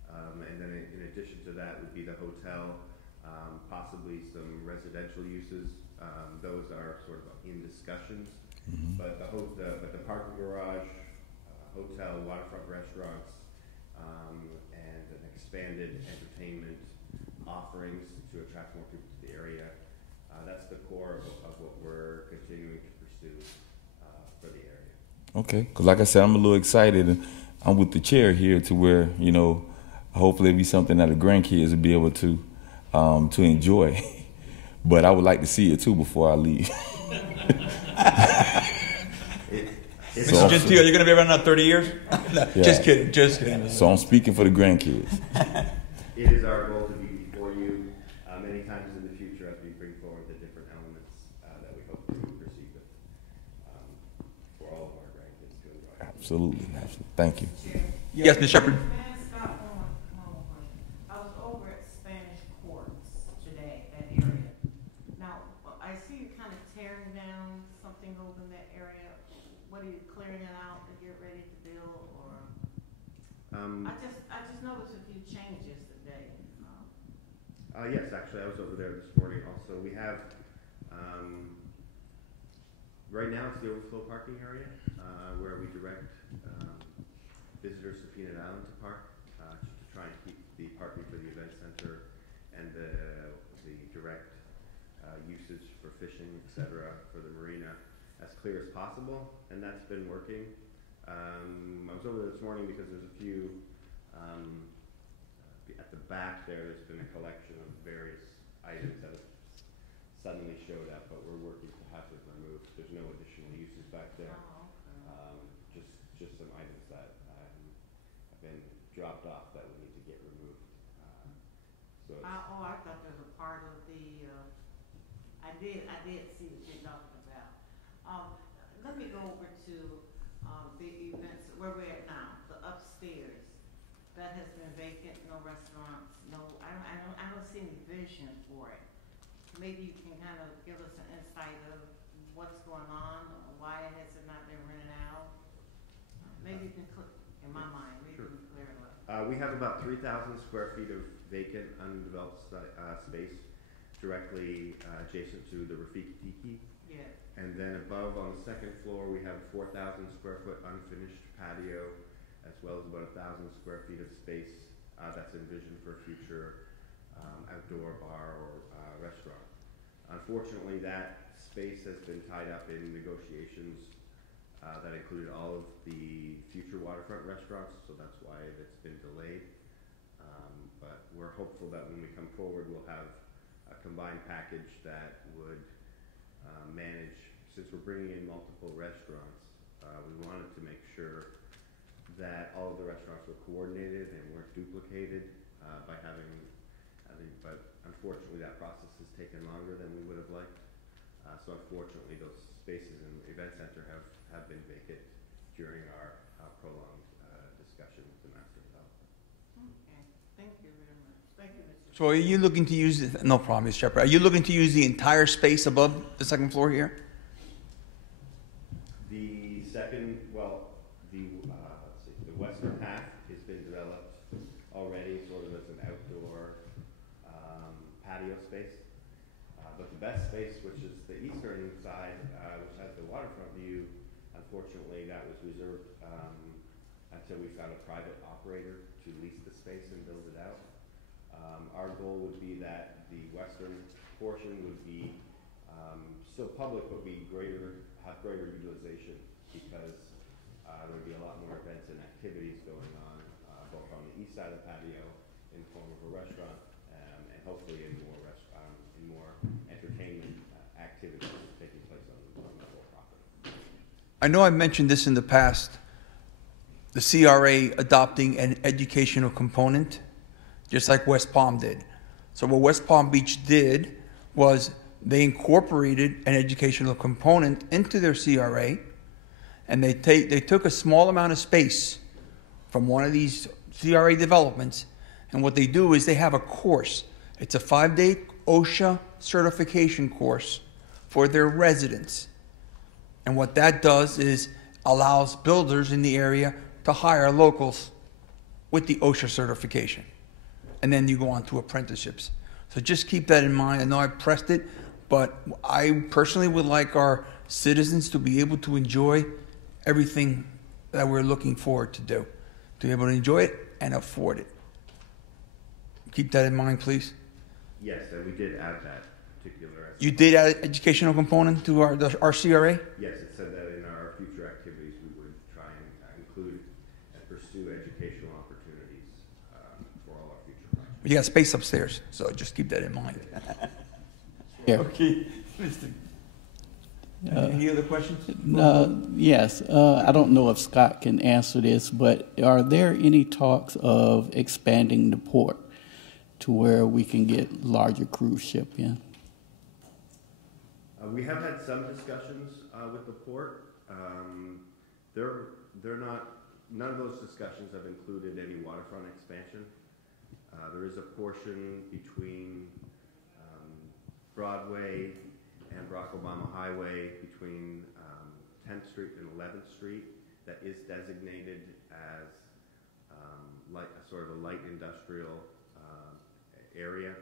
And then in addition to that would be the hotel, possibly some residential uses. Those are sort of in discussions. But the parking garage, hotel, waterfront restaurants, and an expanded entertainment offerings to attract more people to the area. That's the core of what we're continuing to pursue for the area. Okay, because like I said, I'm a little excited. And I'm with the chair here to where, hopefully it'll be something that the grandkids will be able to enjoy. But I would like to see it too before I leave. Mr. Gentile, you're going to be around another 30 years? No, Yeah. Just kidding. So I'm speaking for the grandkids. It is our goal to be before you many times in the future as we bring forward the different elements that we hope to proceed with for all of our grandkids to enjoy. Absolutely. Thank you. Yes, Ms. Shepherd. May I stop one more question? I was over at Spanish Courts today, that area. Now, I see you kind of tearing down something over in that area. What are you clearing it out to get ready to build, or? I just noticed a few changes today. Yes, actually, I was over there this morning also. We have, right now it's the overflow parking area where we direct visitors to Peanut Island to park to try and keep the parking for the event center and the direct usage for fishing, etc., for the marina as clear as possible, and that's been working. I was over there this morning because there's a few at the back there's been a collection of various items that have suddenly showed up, but we're working to have them removed. There's no additional uses back there. Just some items that have been dropped off that we need to get removed. I thought there was a part of the, I did see what you're talking about. Let me go over to the events, where we're at now, the upstairs. That has been vacant, no restaurants, I don't see any vision for it. Maybe you can kind of give us an insight of what's going on, why has it not been rented out? Maybe you can, in my mind, maybe you can clear it up. We have about 3,000 square feet of vacant, undeveloped space directly adjacent to the Rafiki Tiki. Yeah. And then above on the second floor, we have 4,000 square foot unfinished patio, as well as about 1,000 square feet of space that's envisioned for a future outdoor bar or restaurant. Unfortunately, that space has been tied up in negotiations that included all of the future waterfront restaurants, so that's why it's been delayed. But we're hopeful that when we come forward, we'll have a combined package that would manage, since we're bringing in multiple restaurants, we wanted to make sure that all of the restaurants were coordinated and weren't duplicated by having, but unfortunately that process has taken longer than we would have liked. So unfortunately those spaces in the event center have been vacant during our prolonged discussion with the master developer. Okay, thank you very much. Thank you, Mr. So are you looking to use, no problem, Ms. Shepherd. Are you looking to use the entire space above the second floor here? The second, the western half has been developed already sort of as an outdoor patio space. But the best space, which is the eastern side, which has the waterfront view, unfortunately that was reserved until we found a private operator to lease the space and build it out. Our goal would be that the western portion would be still public, but have greater utilization, because there would be a lot more events and activities going on, both on the east side of the patio in the form of a restaurant I know I mentioned this in the past, the CRA adopting an educational component, just like West Palm did. So what West Palm Beach did was they incorporated an educational component into their CRA, and they took a small amount of space from one of these CRA developments, and what they do is they have a course. It's a 5-day OSHA certification course for their residents. And what that does is allows builders in the area to hire locals with the OSHA certification. And then you go on to apprenticeships. So just keep that in mind. I know I pressed it, but I personally would like our citizens to be able to enjoy everything that we're looking forward to do, to be able to enjoy it and afford it. Keep that in mind, please. Yes, and we did add that particular. You did add an educational component to our CRA? Yes, it said that in our future activities, we would try and include and pursue educational opportunities for all our future projects. You got space upstairs, so just keep that in mind. Yeah. Okay, Mr. Any other questions? Yes. I don't know if Scott can answer this, but are there any talks of expanding the port to where we can get larger cruise ship in? We have had some discussions with the port. They're not. None of those discussions have included any waterfront expansion. There is a portion between Broadway and Barack Obama Highway between 10th Street and 11th Street that is designated as sort of a light industrial area.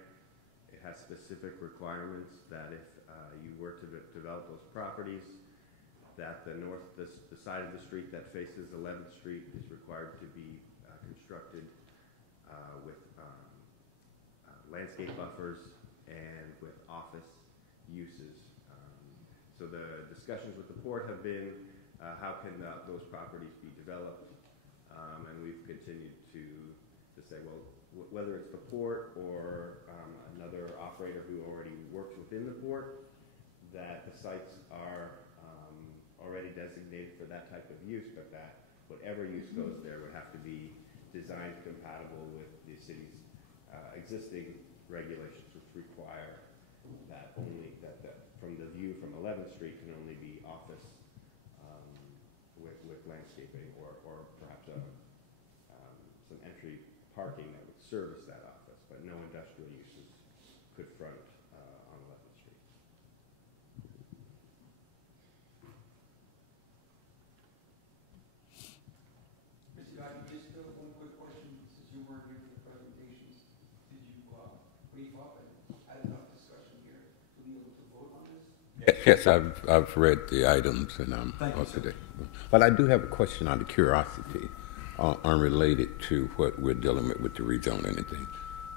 It has specific requirements that if you were to develop those properties, that the side of the street that faces 11th Street is required to be constructed with landscape buffers and with office uses. So the discussions with the port have been how can those properties be developed, and we've continued to say, well, whether it's the port or another operator who already works within the port, that the sites are already designated for that type of use, but that whatever use goes there would have to be designed compatible with the city's existing regulations, which require that only that from the view from 11th Street can only be office with landscaping or perhaps some entry parking that would service that office, but no industrial uses could front on 11th Street. Mr. Gotti, just one quick question, since you weren't here for the presentations. Did you brief up and had enough discussion here to be able to vote on this? Yes, I've read the items and I'm up to date. But I do have a question out of curiosity, unrelated to what we're dealing with the rezoning and things.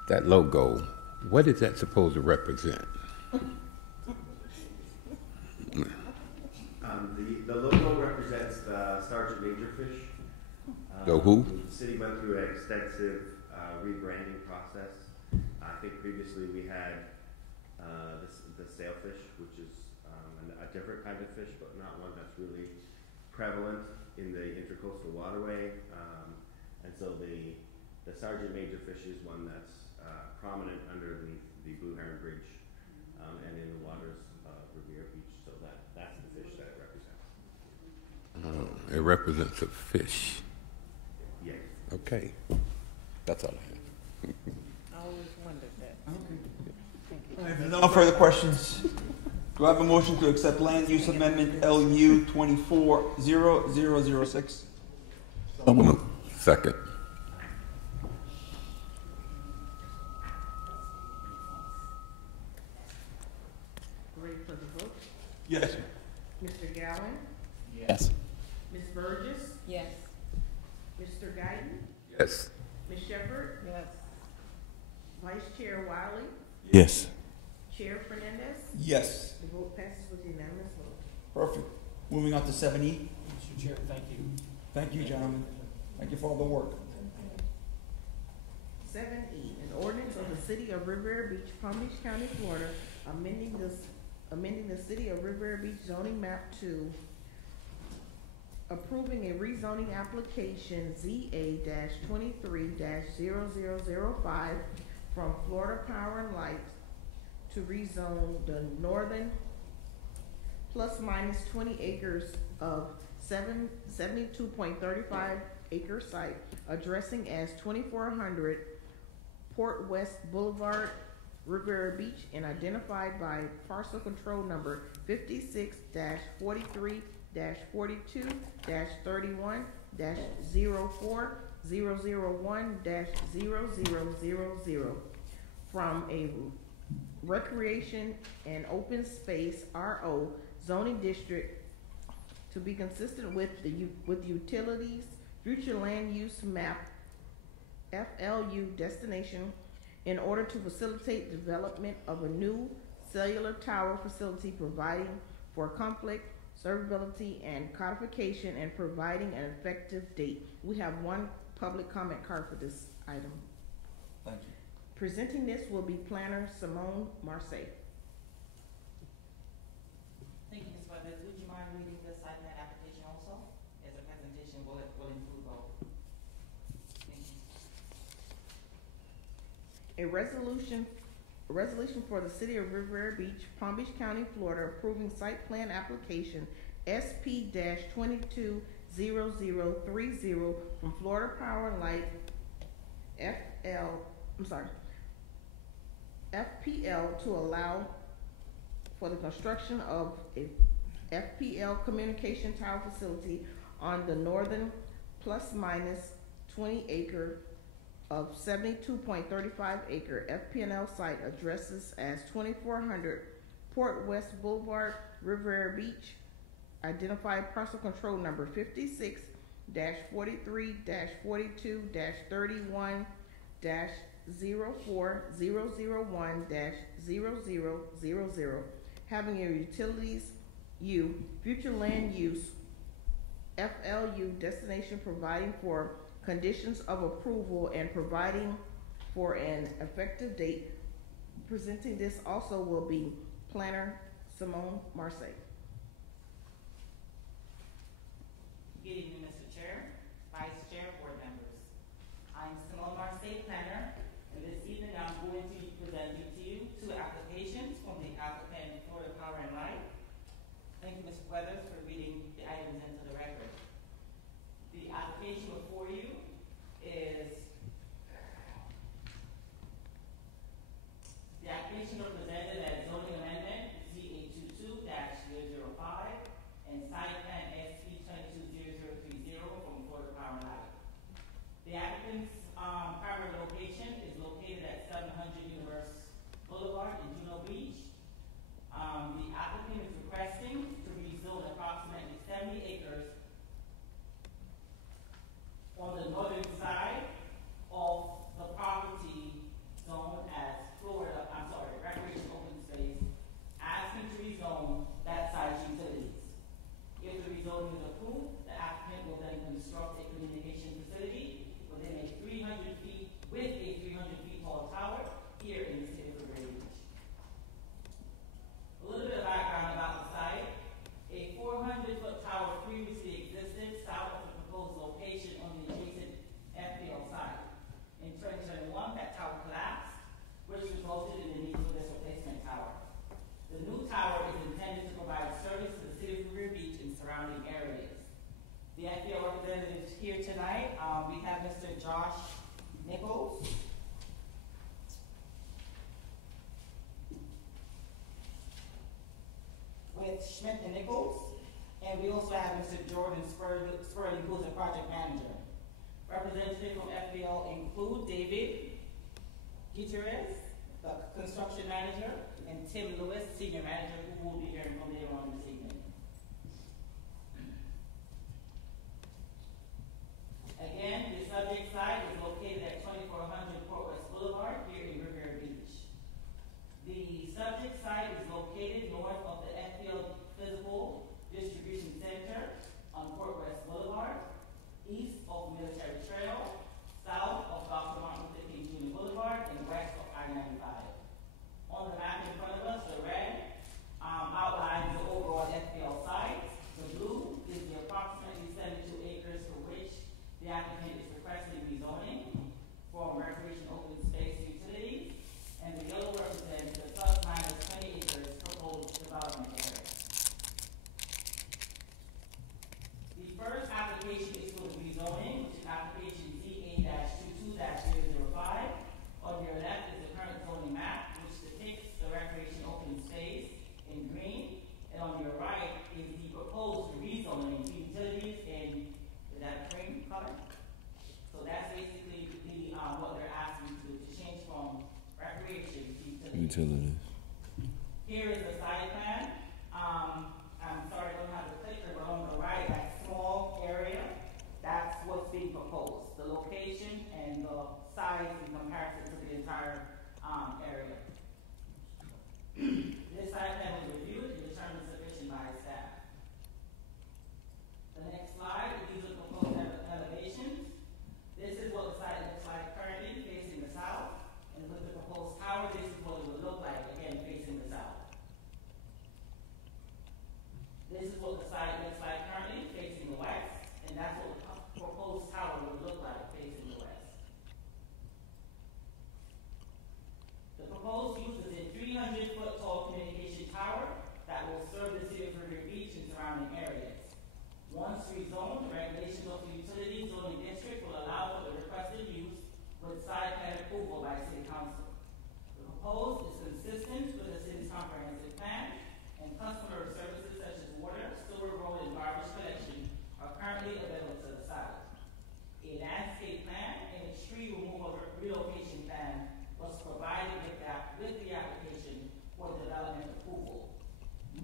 That logo, what is that supposed to represent? The logo represents the Sergeant Majorfish. The who? The city went through an extensive rebranding process. I think previously we had the sailfish, which is a different kind of fish, but not one that's really prevalent in the intercoastal waterway. And so the Sergeant Majorfish is one that's prominent underneath the Blue Heron Bridge and in the waters of Riviera Beach. So that's the fish that it represents. It represents a fish. Yes. Okay. That's all I have. I always wondered that. If there's no further questions, do I have a motion to accept land use amendment LU 240006? Second. Ready for the vote? Yes. Mr. Gowan? Yes. Ms. Burgess? Yes. Mr. Guyton? Yes. Ms. Shepherd? Yes. Vice Chair Wiley? Yes. Chair Fernandez? Yes. The vote passes with unanimous vote. Perfect. Moving on to 7E. Mr. Chair, thank you. Thank you, gentlemen. Thank you for all the work. 7E, an ordinance of the City of Riviera Beach, Palm Beach County, Florida, amending the City of Riviera Beach zoning map to approving a rezoning application ZA-23-0005 from Florida Power and Light to rezone the northern plus minus 20 acres of 72.35 acre site addressing as 2400 Port West Boulevard, Riviera Beach, and identified by parcel control number 56-43-42-31-04001-0000 from a recreation and open space RO zoning district to be consistent with utilities future land use map FLU destination in order to facilitate development of a new cellular tower facility providing for conflict, servability, and codification and providing an effective date. We have one public comment card for this item. Thank you. Presenting this will be planner Simone Marseille. Thank you, Ms. Weathers. Would you mind reading the site plan application also? As a presentation will include both. Thank you. A resolution for the City of Riviera Beach, Palm Beach County, Florida, approving site plan application SP-220030 from Florida Power and Light FPL to allow for the construction of a FPL communication tower facility on the northern plus minus 20 acre of 72.35 acre FPL site addresses as 2400 Port West Boulevard, Riviera Beach, identified parcel control number 56-43-42-31-04001-0000, having a utilities future land use FLU destination, providing for conditions of approval and providing for an effective date. Presenting this also will be planner Simone Marseille. Good evening, Mr. Chair, Vice Chair, board members. I'm Simone Marseille, planner, and this evening I'm going to be presenting to you two applications from the applicant Florida Power and Light. Thank you, Mr. Weathers, for reading the items into the record. The application before you is the application represented as zoning amendment ZA-22-005 and site plan SP-220030 from Florida Power and Light. The applicant's primary location is located at 700 Universe Boulevard in Juno Beach. The applicant is requesting to rezone approximately 70 acres on the northern side of the property zone as recreation open space, asking to rezone that side's utilities. If the rezoning is approved, the applicant will then construct a communication facility with a 300 feet tall tower here in the city of Riviera Beach. A little bit of background about the site. A 400-foot tower previously existed south of the proposed location on the adjacent FPL site. In 2021, that tower collapsed, which resulted in the need for this replacement tower. The new tower is intended to provide service to the city of Riviera Beach and surrounding areas. The FPL representatives here tonight, we have Mr. Josh Nichols, with Schmidt and Nichols, and we also have Mr. Jordan Spurley, who's a project manager. Representatives from FPL include David Gutierrez, the construction manager, and Tim Lewis, senior manager, who will be hearing from later on this evening. Again, the subject site is located at 2400 Port West Boulevard here in Riviera Beach. The subject site is located north of the FPL Physical Distribution Center on Port West Boulevard, east of Military Trail, south of Dr. Martin Luther King Jr. Boulevard, and west of I-95. On the map in front of us, the red outlines the overall Utilities. Here is the site plan. I'm sorry, I don't have the picture, but on the right, that small area, that's what's being proposed. The location and the size in comparison to the entire area. This site plan was reviewed and determined sufficient by staff. The next slide, these are proposed elevations. This is what the site looks like currently, facing the south. And with the proposed tower, this is what it would look like, again, facing the south. This is what the site looks like currently, facing the west, and that's what the proposed tower would look like, facing the west. The proposed use is a 300-foot tall communication tower that will serve the city of Riviera Beach and surrounding areas. Once rezoned, the regulations of the utility zoning district will allow for the requested use with site plan approval by City Council. The proposed is consistent with the city's comprehensive plan, and customer services such as water, sewer, road, and garbage collection are currently available to the site. A landscape plan and a tree removal relocation plan was provided with the application for development approval.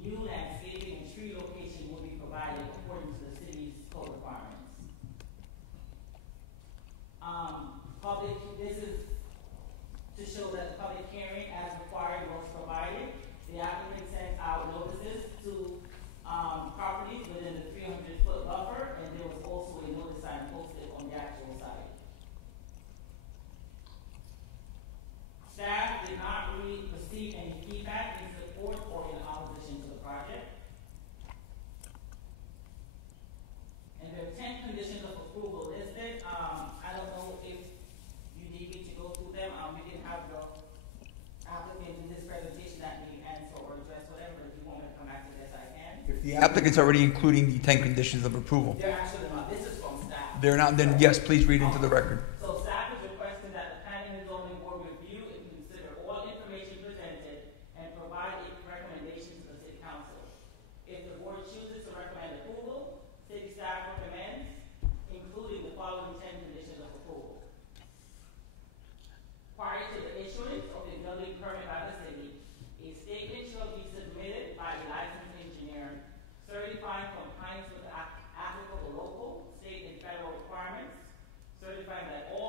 New landscaping and tree location will be provided according to the city's code requirements. This is to show that the public hearing as required was provided. The applicant sent out notices to properties within the 300-foot buffer, and there was also a notice sign posted on the actual site. Staff did not receive any feedback in support or in opposition to the project. And there are 10 conditions of approval listed. I don't know if you need me to go through them. We can have the applicant in this presentation that may answer or address whatever. If you want me to come back to this, I can. If the applicant's already including the 10 conditions of approval, They're actually not. This is from staff. they're not, then yes, please read into the record. So staff is requesting that the planning and zoning board review and consider all information presented and provide a recommendation to the city council. If the board chooses to recommend approval, city staff recommends including the following 10 conditions of approval. Prior to the issuance of the building permit by the city, a statement shall be submitted by a licensed engineer certifying compliance with applicable local, state, and federal requirements, certifying that all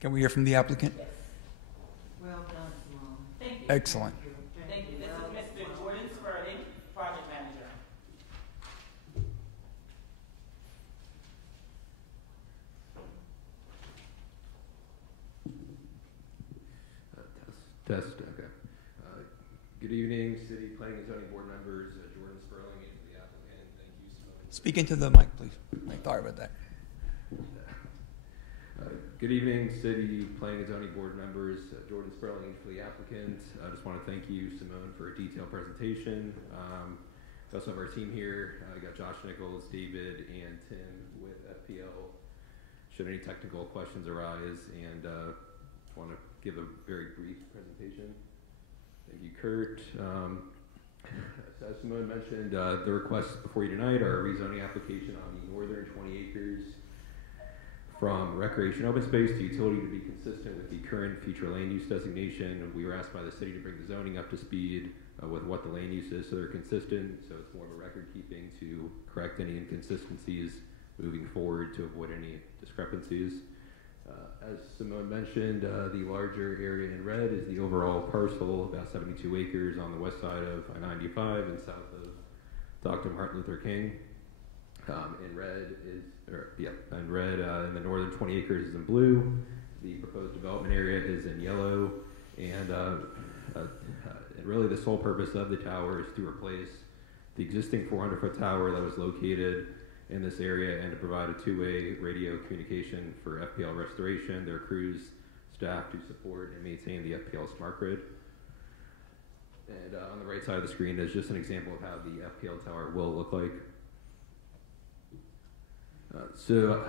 Can we hear from the applicant? Well done, Simone. Thank you. Excellent. Thank you. This is Mr. Jordan Sperling, project manager. Test, okay. Good evening, City Planning and Zoning Board members, Jordan Sperling, and the applicant. Thank you, Simone. Speak into the mic, please. Sorry about that. Good evening, City Planning and Zoning Board members, Jordan Sperling, for the applicant. I just want to thank you, Simone, for a detailed presentation. We also have our team here. We got Josh Nichols, David, and Tim with FPL. Should any technical questions arise, and want to give a very brief presentation. Thank you, Kurt. As Simone mentioned, the requests before you tonight are a rezoning application on the northern 20 acres from recreation open space to utility to be consistent with the current future land use designation. We were asked by the city to bring the zoning up to speed with what the land use is, so they're consistent. So it's more of a record keeping to correct any inconsistencies moving forward to avoid any discrepancies. As Simone mentioned, the larger area in red is the overall parcel, about 72 acres on the west side of I-95 and south of Dr. Martin Luther King. In red is, in the northern 20 acres is in blue. The proposed development area is in yellow, and really the sole purpose of the tower is to replace the existing 400-foot tower that was located in this area and to provide a two-way radio communication for FPL restoration, their crews, staff to support and maintain the FPL smart grid. And on the right side of the screen is just an example of how the FPL tower will look like. So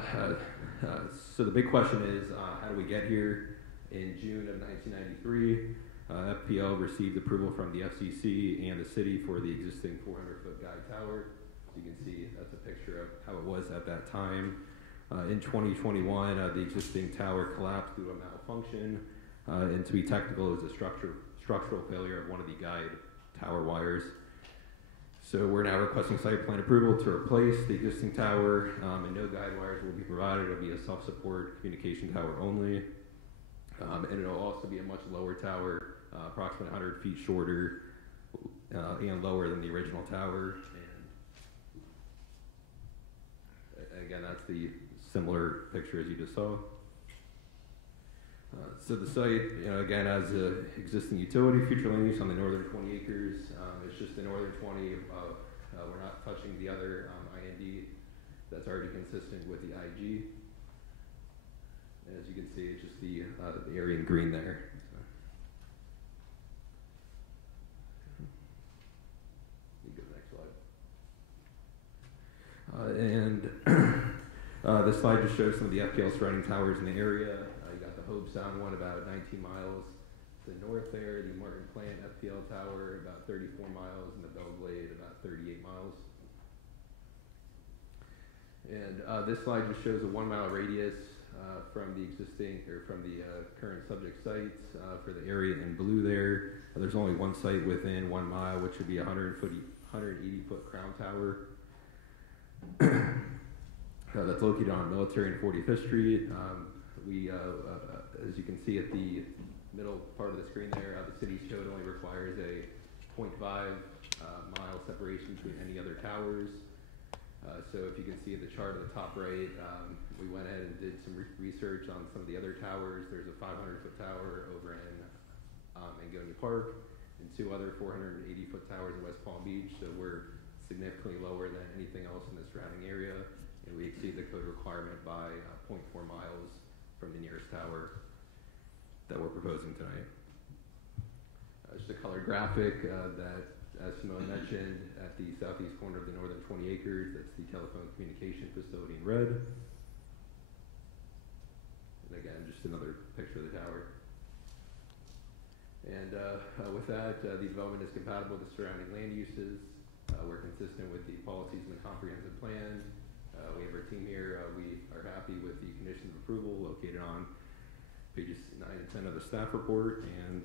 the big question is, how do we get here? In June of 1993, FPL received approval from the FCC and the city for the existing 400-foot guide tower. You can see that's a picture of how it was at that time. In 2021, the existing tower collapsed due to a malfunction, and to be technical, it was a structural failure of one of the guide tower wires. So we're now requesting site plan approval to replace the existing tower, and no guide wires will be provided. It'll be a self-support communication tower only, and it'll also be a much lower tower, approximately 100 feet shorter and lower than the original tower. Again, that's the similar picture as you just saw. So the site, again, has an existing utility, future land use on the northern 20 acres. It's just the northern 20. We're not touching the other IND that's already consistent with the IG. And as you can see, it's just the area in green there. You go to the next slide. This slide just shows some of the FPL surrounding towers in the area. You got the Hobe Sound one about 19 miles to the north there, the Martin Plant FPL tower about 34 miles, and the Belglade about 38 miles. And this slide just shows a 1 mile radius from the existing, or from the current subject sites for the area in blue there. There's only one site within 1 mile, which would be a 180-foot crown tower. That's located on Military and 45th Street. As you can see at the middle part of the screen there, the city's code only requires a 0.5 mile separation between any other towers. So if you can see at the chart at the top right, we went ahead and did some research on some of the other towers. There's a 500-foot tower over in Angonia Park and 2 other 480-foot towers in West Palm Beach. So we're significantly lower than anything else in the surrounding area, and we exceed the code requirement by 0.4 miles from the nearest tower that we're proposing tonight. Just a color graphic that, as Simone mentioned, at the southeast corner of the northern 20 acres, that's the telephone communication facility in red. And again, just another picture of the tower. And with that, the development is compatible with the surrounding land uses. We're consistent with the policies in the comprehensive plan. We have our team here. We are happy with the conditions of approval located on pages 9 and 10 of the staff report. And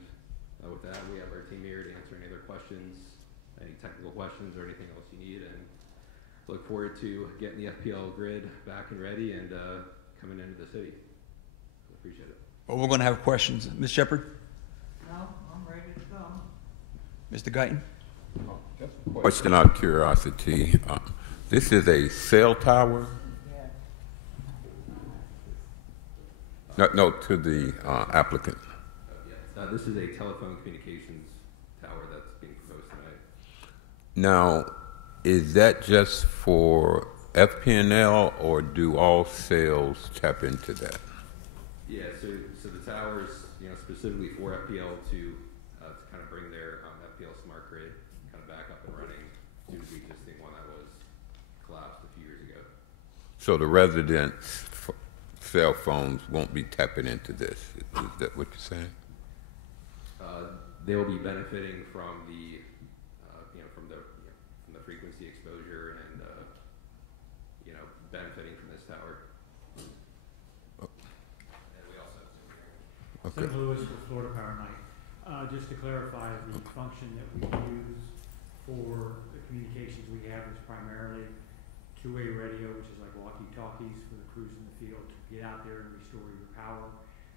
with that, we have our team here to answer any other questions, any technical questions or anything else you need. And look forward to getting the FPL grid back and ready and coming into the city. So appreciate it. But we're gonna have questions. Ms. Shepherd? No, I'm ready to go. Mr. Guyton? Question out of curiosity. This is a cell tower? No, to the applicant. This is a telephone communications tower that's being proposed tonight. Now, is that just for FPNL or do all cells tap into that? Yeah, so the tower is, specifically for FPL to kind of bring their FPL smart grid kind of back up and running due to the existing one that was collapsed a few years ago. So the residents' cell phones won't be tapping into this. Is that what you're saying? They will be benefiting from the, from the frequency exposure and, benefiting from this tower. And we also have St. Louis with Florida Power Night. Just to clarify, the function that we use for the communications we have is primarily two-way radio, which is like walkie-talkies for the crews in the field to get out there and restore your power,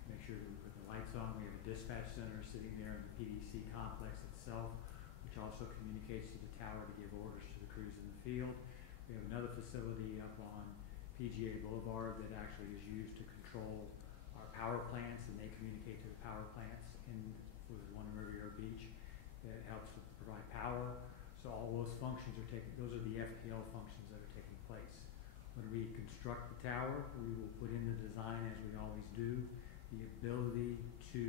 make sure that we put the lights on. We have a dispatch center sitting there in the PDC complex itself, which also communicates to the tower to give orders to the crews in the field. We have another facility up on PGA Boulevard that actually is used to control our power plants, and they communicate to the power plants in one in Riviera Beach that helps to provide power. So all those functions are those are the FPL functions that are taking place. When we construct the tower, we will put in the design, as we always do, the ability to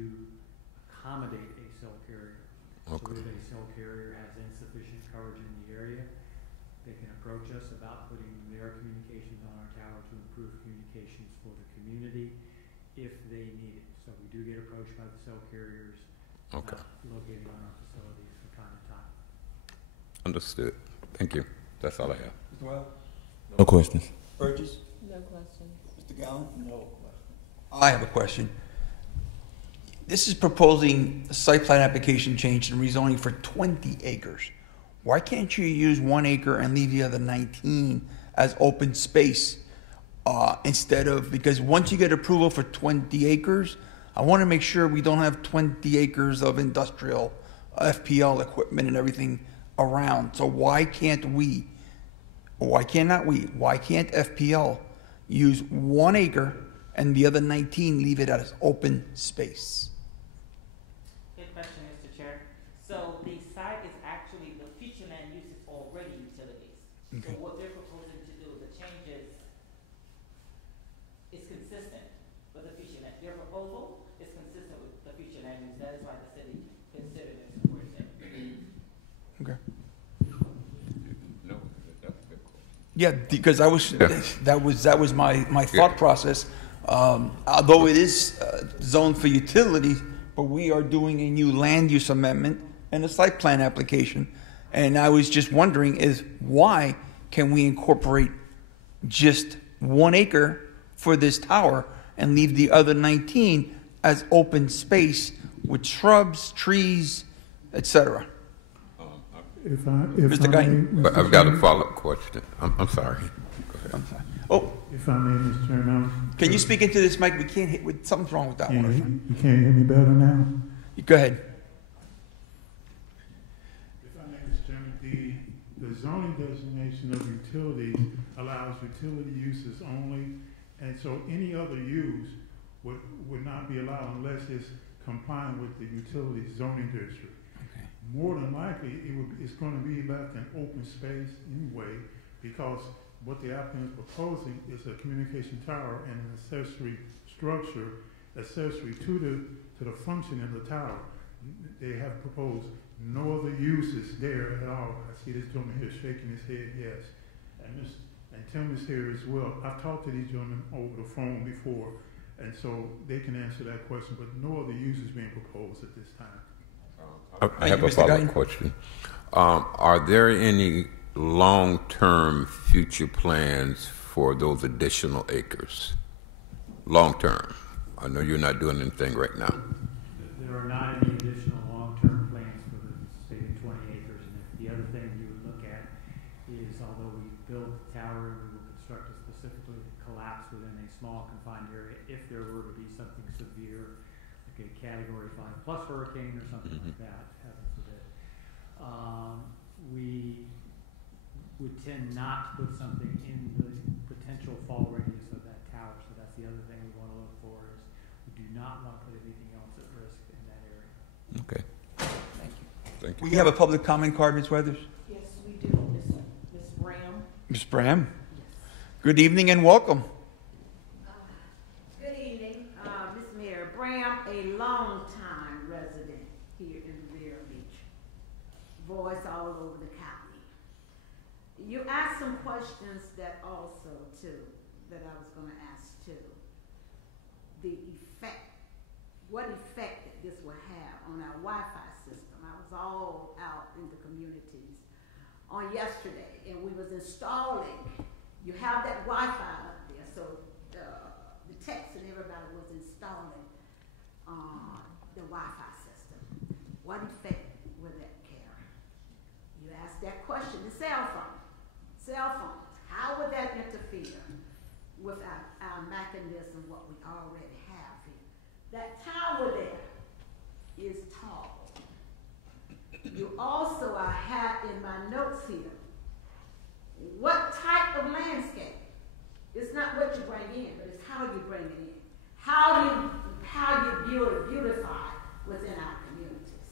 accommodate a cell carrier. Okay. So if a cell carrier has insufficient coverage in the area, they can approach us about putting their communications on our tower to improve communications for the community if they need it. So we do get approached by the cell carriers Okay. located on our facilities from time to time. Understood. Thank you. That's all I have. Mr. Wells? No questions. Burgess? No questions. Mr. Gallen? No. I have a question. This is proposing a site plan application change and rezoning for 20 acres. Why can't you use 1 acre and leave the other 19 as open space instead of, because once you get approval for 20 acres, I want to make sure we don't have 20 acres of industrial FPL equipment and everything around. So why can't FPL use 1 acre and the other 19 leave it as open space? Good question, Mr. Chair. So the site is actually, the future land use is already utilities. Okay. So what they're proposing to do, the changes is consistent with the future land. Their proposal is consistent with the future land use. That is why the city considered it supports it. Okay. No, that's a good question. Yeah, because that was my thought process. Although it is zoned for utilities, but we are doing a new land use amendment and a site plan application. And I was just wondering is why can we incorporate just 1 acre for this tower and leave the other 19 as open space with shrubs, trees, etc.? Mr. Guyton? But I've got a follow-up question. I'm sorry. Go ahead. Oh, If I may, Mr. Chairman. can you speak into this mic? We can't hit with something's wrong with that You one. can't hear me better now? Go ahead. If I may, Mr. Chairman, the zoning designation of utilities allows utility uses only, and so any other use would not be allowed unless it's complying with the utility zoning district. Okay. More than likely, it's going to be left in open space anyway, because what the applicant is proposing is a communication tower and an accessory structure accessory to the function of the tower. They have proposed no other uses there at all. I see this gentleman here shaking his head, yes. And Tim is here as well. I've talked to these gentlemen over the phone before, and so they can answer that question, but no other use is being proposed at this time. I have a follow-up question. Are there any long-term future plans for those additional acres? Long-term. I know you're not doing anything right now. There are not any additional long-term plans for the stated 20 acres. And the other thing you would look at is, although we build the tower and we will construct it specifically to collapse within a small confined area if there were to be something severe, like a Category 5+ hurricane or something like that, heaven forbid. We would tend not to put something in the potential fall radius of that tower. So that's the other thing we want to look for is we do not want to put anything else at risk in that area. Okay. Thank you. Thank you. We have a public comment card, Ms. Weathers. Yes, we do, Ms. Bram. Ms. Bram. Good evening and welcome. Good evening, Ms. Mayor. Bram, a long-time resident here in Riviera Beach. Voice all over the county. You asked some questions that also, too, that I was going to ask, too. The effect, what effect that this will have on our Wi-Fi system. I was all out in the communities on yesterday, and we was installing. You have that Wi-Fi up there, so the techs and everybody was installing the Wi-Fi system. What effect will that carry? You asked that question. The cell phones, how would that interfere with our mechanism, what we already have here? That tower there is tall. You also, I have in my notes here, what type of landscape? It's not what you bring in, but it's how you bring it in. How you beautify within our communities.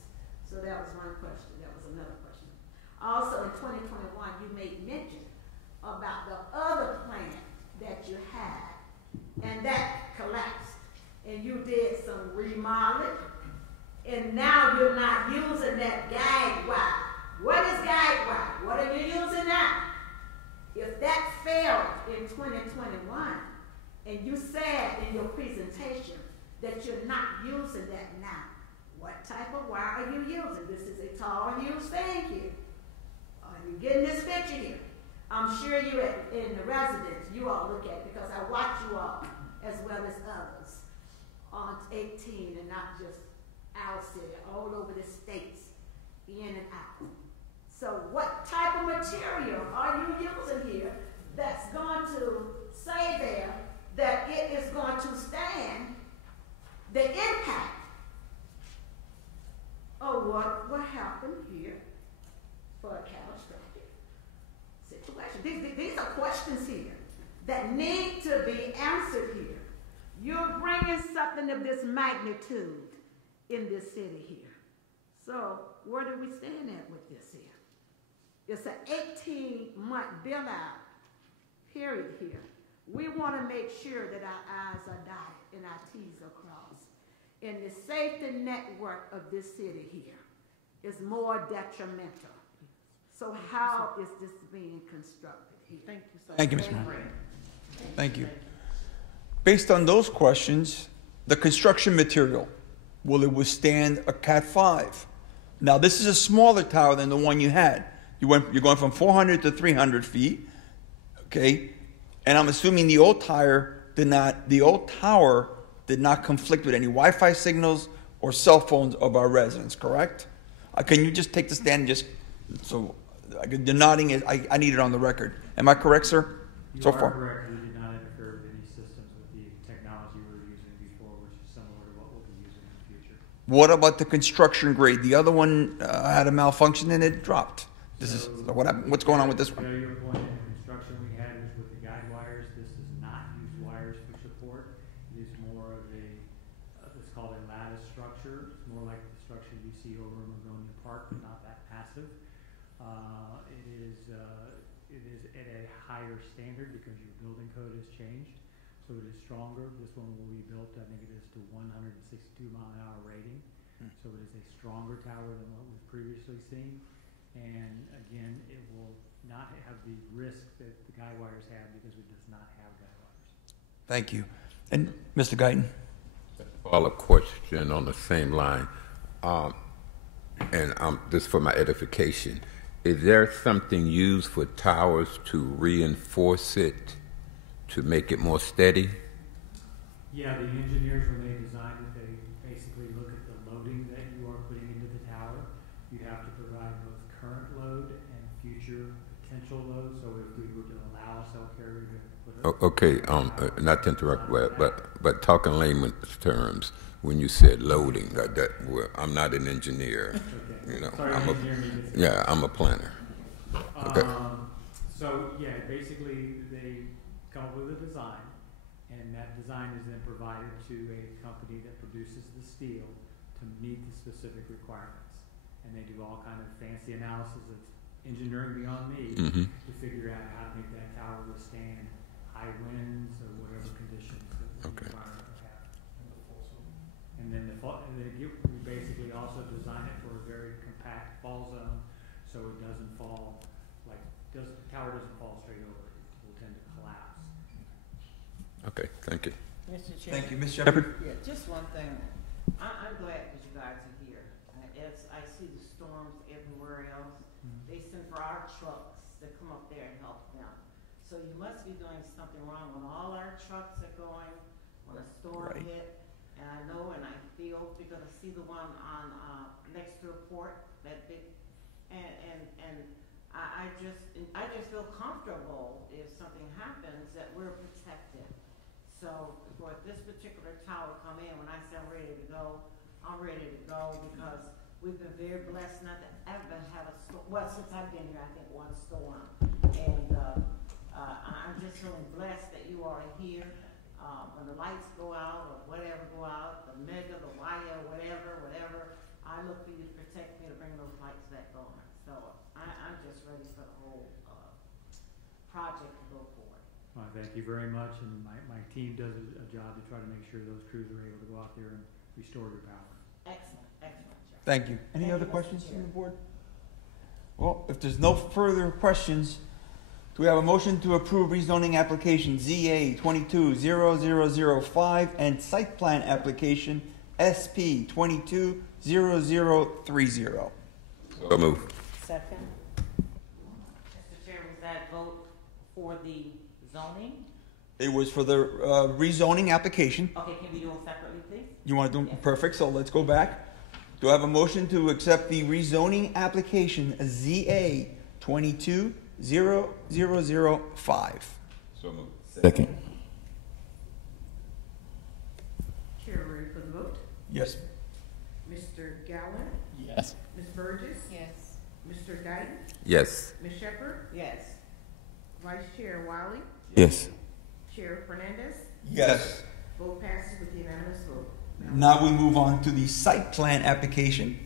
So that was one question. That was another question. Also in 2021, you made mention about the other plant that you had, and that collapsed. And you did some remodeling, and now you're not using that guide wire. What is guide wire? What are you using now? If that failed in 2021, and you said in your presentation that you're not using that now, what type of wire are you using? This is a tall, huge thing here. Are you getting this picture here? I'm sure you in the residence, you all look at it because I watch you all as well as others on 18 and not just our city, all over the states, in and out. So what type of material are you using here that's going to say there that it is going to stand the impact of what happened here for a catastrophic situation? These are questions here that need to be answered here. You're bringing something of this magnitude in this city here. So where do we stand at with this here? It's an 18-month build-out period here. We want to make sure that our I's are dotted and our T's are crossed. And the safety network of this city here is more detrimental. So how is this being constructed here? Thank you so much. Thank you, Ms. Brown. Thank you. Based on those questions, the construction material, will it withstand a Cat 5? Now, this is a smaller tower than the one you had. You're going from 400 to 300 feet, okay? And I'm assuming the old tower did not conflict with any Wi-Fi signals or cell phones of our residents, correct? Can you just take the stand and just, so the nodding is, I need it on the record. Am I correct, sir? You are correct. We did not interfere with any systems with the technology we were using before, which is similar to what we'll be using in the future. What about the construction grade? The other one had a malfunction and it dropped. What's going on with this one? Your point in construction we had was with the guide wires. This does not use wires for support. It is more of a, it's called a lattice structure. It's more like the structure you see over in Magonia Park, but not that passive. It is at a higher standard because your building code has changed. So it is stronger. This one will be built, I think it is to 162 mile an hour rating. So it is a stronger tower than what we've previously seen. And again, it will not have the risk that the guide wires have because it does not have guide wires. Thank you. And Mr. Guyton? Follow-up question on the same line. This for my edification. Is there something used for towers to reinforce it, to make it more steady? Yeah, the engineers, when they designed it, they basically look at the loading that you are putting into the tower. You have to provide both current load and future potential though, so if we were to allow a cell carrier to put it. Okay, not to interrupt, but talking layman's terms, when you said loading, I'm not an engineer. Okay. You know, Sorry, I'm a planner. Okay. So yeah, basically they come up with a design, and that design is then provided to a company that produces the steel to meet the specific requirements. And they do all kind of fancy analysis of engineering beyond me to figure out how to make that tower withstand high winds or whatever conditions that we require to have. And then we basically also design it for a very compact fall zone, so it doesn't fall the tower doesn't fall straight over. It will tend to collapse. Okay, thank you. Mr. Chairman. Thank you, Ms. Shepherd. Yeah, just one thing. I'm glad that you guys are here. As I see the storms everywhere else, they send for our trucks to come up there and help them. So you must be doing something wrong when all our trucks are going when a storm hit. And I know and I feel, because I see the one on next to a port, that big, and I just feel comfortable if something happens that we're protected. So for this particular tower come in, when I say I'm ready to go, I'm ready to go because we've been very blessed not to ever have a storm. Well, since I've been here, I think one storm. And I'm just feeling blessed that you are here. When the lights go out or whatever go out, the mega, the wire, whatever, I look for you to protect me to bring those lights back on. So I'm just ready for the whole project to go forward. Well, thank you very much, and my team does a job to try to make sure those crews are able to go out there and restore your power. Excellent, excellent, Chair. Thank you. Any other questions from the board? Well, if there's no further questions, do we have a motion to approve rezoning application ZA 220005 and site plan application SP 220030? So move. Second. Mr. Chair, was that vote for the zoning? It was for the rezoning application. Okay, can we do them separately, please? You want to do them? Perfect. So let's go back. Do I have a motion to accept the rezoning application ZA 220005? So move. Second. Chair, ready for the vote? Yes. Mr. Gowan? Yes. Ms. Burgess? Yes. Mr. Guyton? Yes. Ms. Shepherd? Yes. Vice Chair Wiley? Yes. Chair Fernandez? Yes. Vote passes with unanimous vote. Now we move on to the site plan application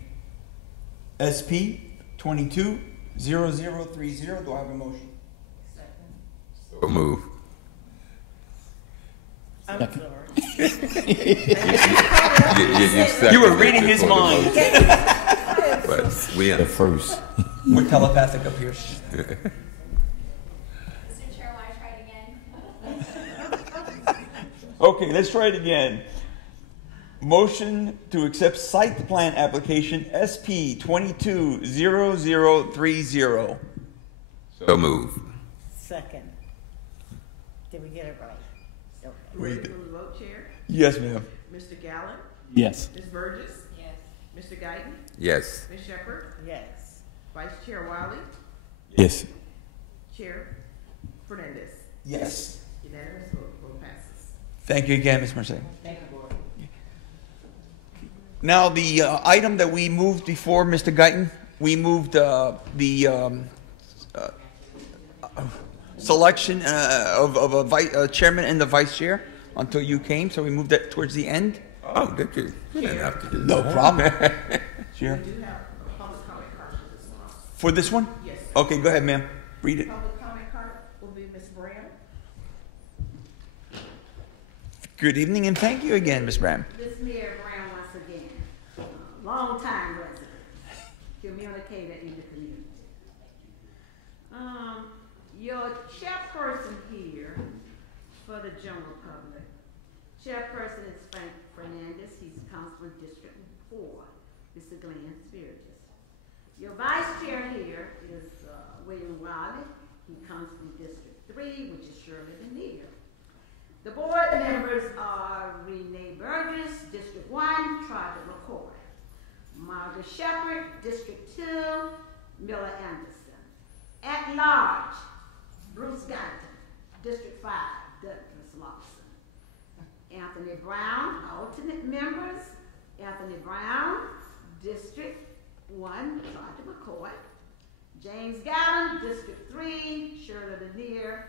SP 220030. Do I have a motion? So move. I'm Second. sorry. You were reading his mind. But we At first. We're telepathic up here. Mr. Chair, want to try it again? Okay, let's try it again. Motion to accept site plan application SP 220030. So move. Second. Did we get it right? Okay. Ready for the vote, Chair? Yes, ma'am. Mr. Gowan? Yes. Ms. Burgess? Yes. Mr. Guyton? Yes. Ms. Shepherd? Yes. Vice Chair Wiley? Yes. Chair Fernandez? Yes. Unanimous vote. Vote passes. Thank you again, Ms. Mercedes. Thank you, Board. Now, the item that we moved before, Mr. Guyton, we moved the selection of a chairman and the vice chair until you came, so we moved that towards the end. Oh, did you? You didn't have to do No that. problem. We Chair. do have a public comment card for this one. For this one? Yes. Okay, go ahead, ma'am. Read it. Public comment card will be Ms. Bram. Good evening, and thank you again, Ms. Bram. This Mayor Brown once again, long-time resident, communicator in the community. Your chairperson here for the general public. Chairperson is Frank Fernandez. He's Councilman District 4. Mr. Glenn Spiritus. Your vice chair here is William Wiley. He comes from District 3, which is Shirley Lanier. The board members are Renee Burgess, District 1, Trotter McCoy. Margaret Shepherd, District 2, Miller Anderson. At large, Bruce Guyton, District 5, Douglas Lawson. Anthony Brown, alternate members, Anthony Brown, District 1, Sergeant McCoy. James Gallen, District 3, Shirley Lanier,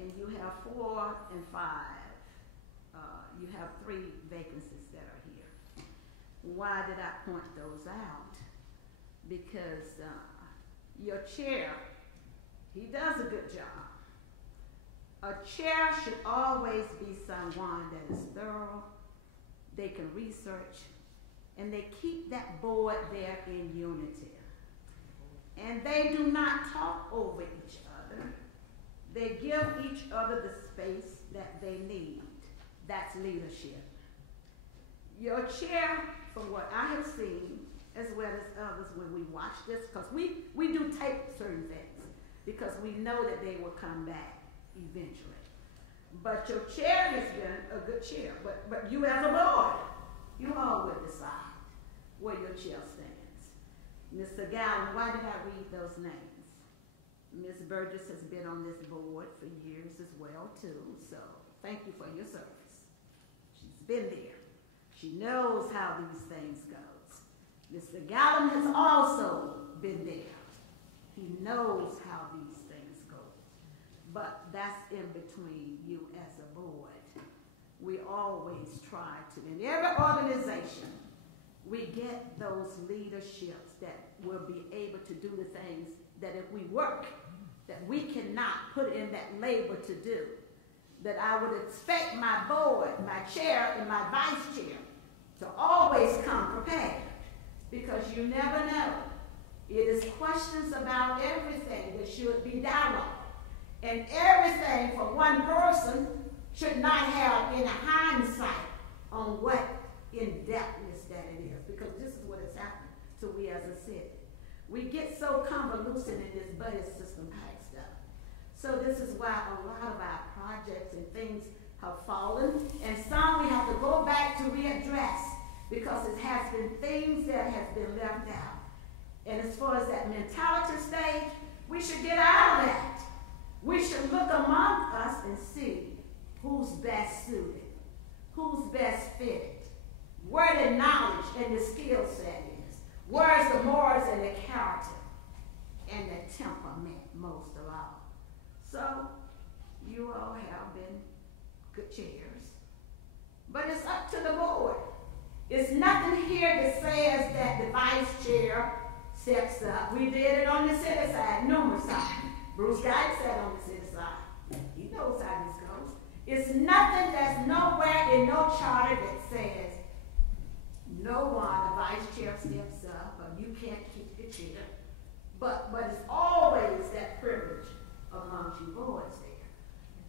and you have 4 and 5. You have 3 vacancies that are here. Why did I point those out? Because your chair, he does a good job. A chair should always be someone that is thorough, they can research, and they keep that board there in unity. And they do not talk over each other. They give each other the space that they need. That's leadership. Your chair, from what I have seen, as well as others when we watch this, because we do tape certain things, because we know that they will come back eventually. But your chair has been a good chair. But you as a board, you all will decide where your chair stands. Mr. Gallen, why did I read those names? Ms. Burgess has been on this board for years as well, too, so thank you for your service. She's been there. She knows how these things go. Mr. Gallen has also been there. He knows how these things go. But that's in between you as a board. We always try to, in every organization, we get those leaderships that will be able to do the things that if we work, that we cannot put in that labor to do. That I would expect my board, my chair, and my vice chair to always come prepared. Because you never know. It is questions about everything that should be dialogue. And everything for one person should not have any hindsight on what in-depthness that it is. Because this is what has happened to we as a city. We get so convoluted in this budget system type stuff. So this is why a lot of our projects and things have fallen. And some we have to go back to readdress. Because it has been things that have been left out. And as far as that mentality stage, we should get out of that. We should look among us and see who's best suited, who's best fitted, where the knowledge and the skill set is, where's the morals and the character and the temperament most of all. So you all have been good chairs. But it's up to the board. It's nothing here that says that the vice chair steps up. We did it on the city side numerous times. Bruce Guy sat on the city side. He knows how this goes. It's nothing that's nowhere in no charter that says no one, the vice chair steps up, or you can't keep the chair. But it's always that privilege amongst you boards there.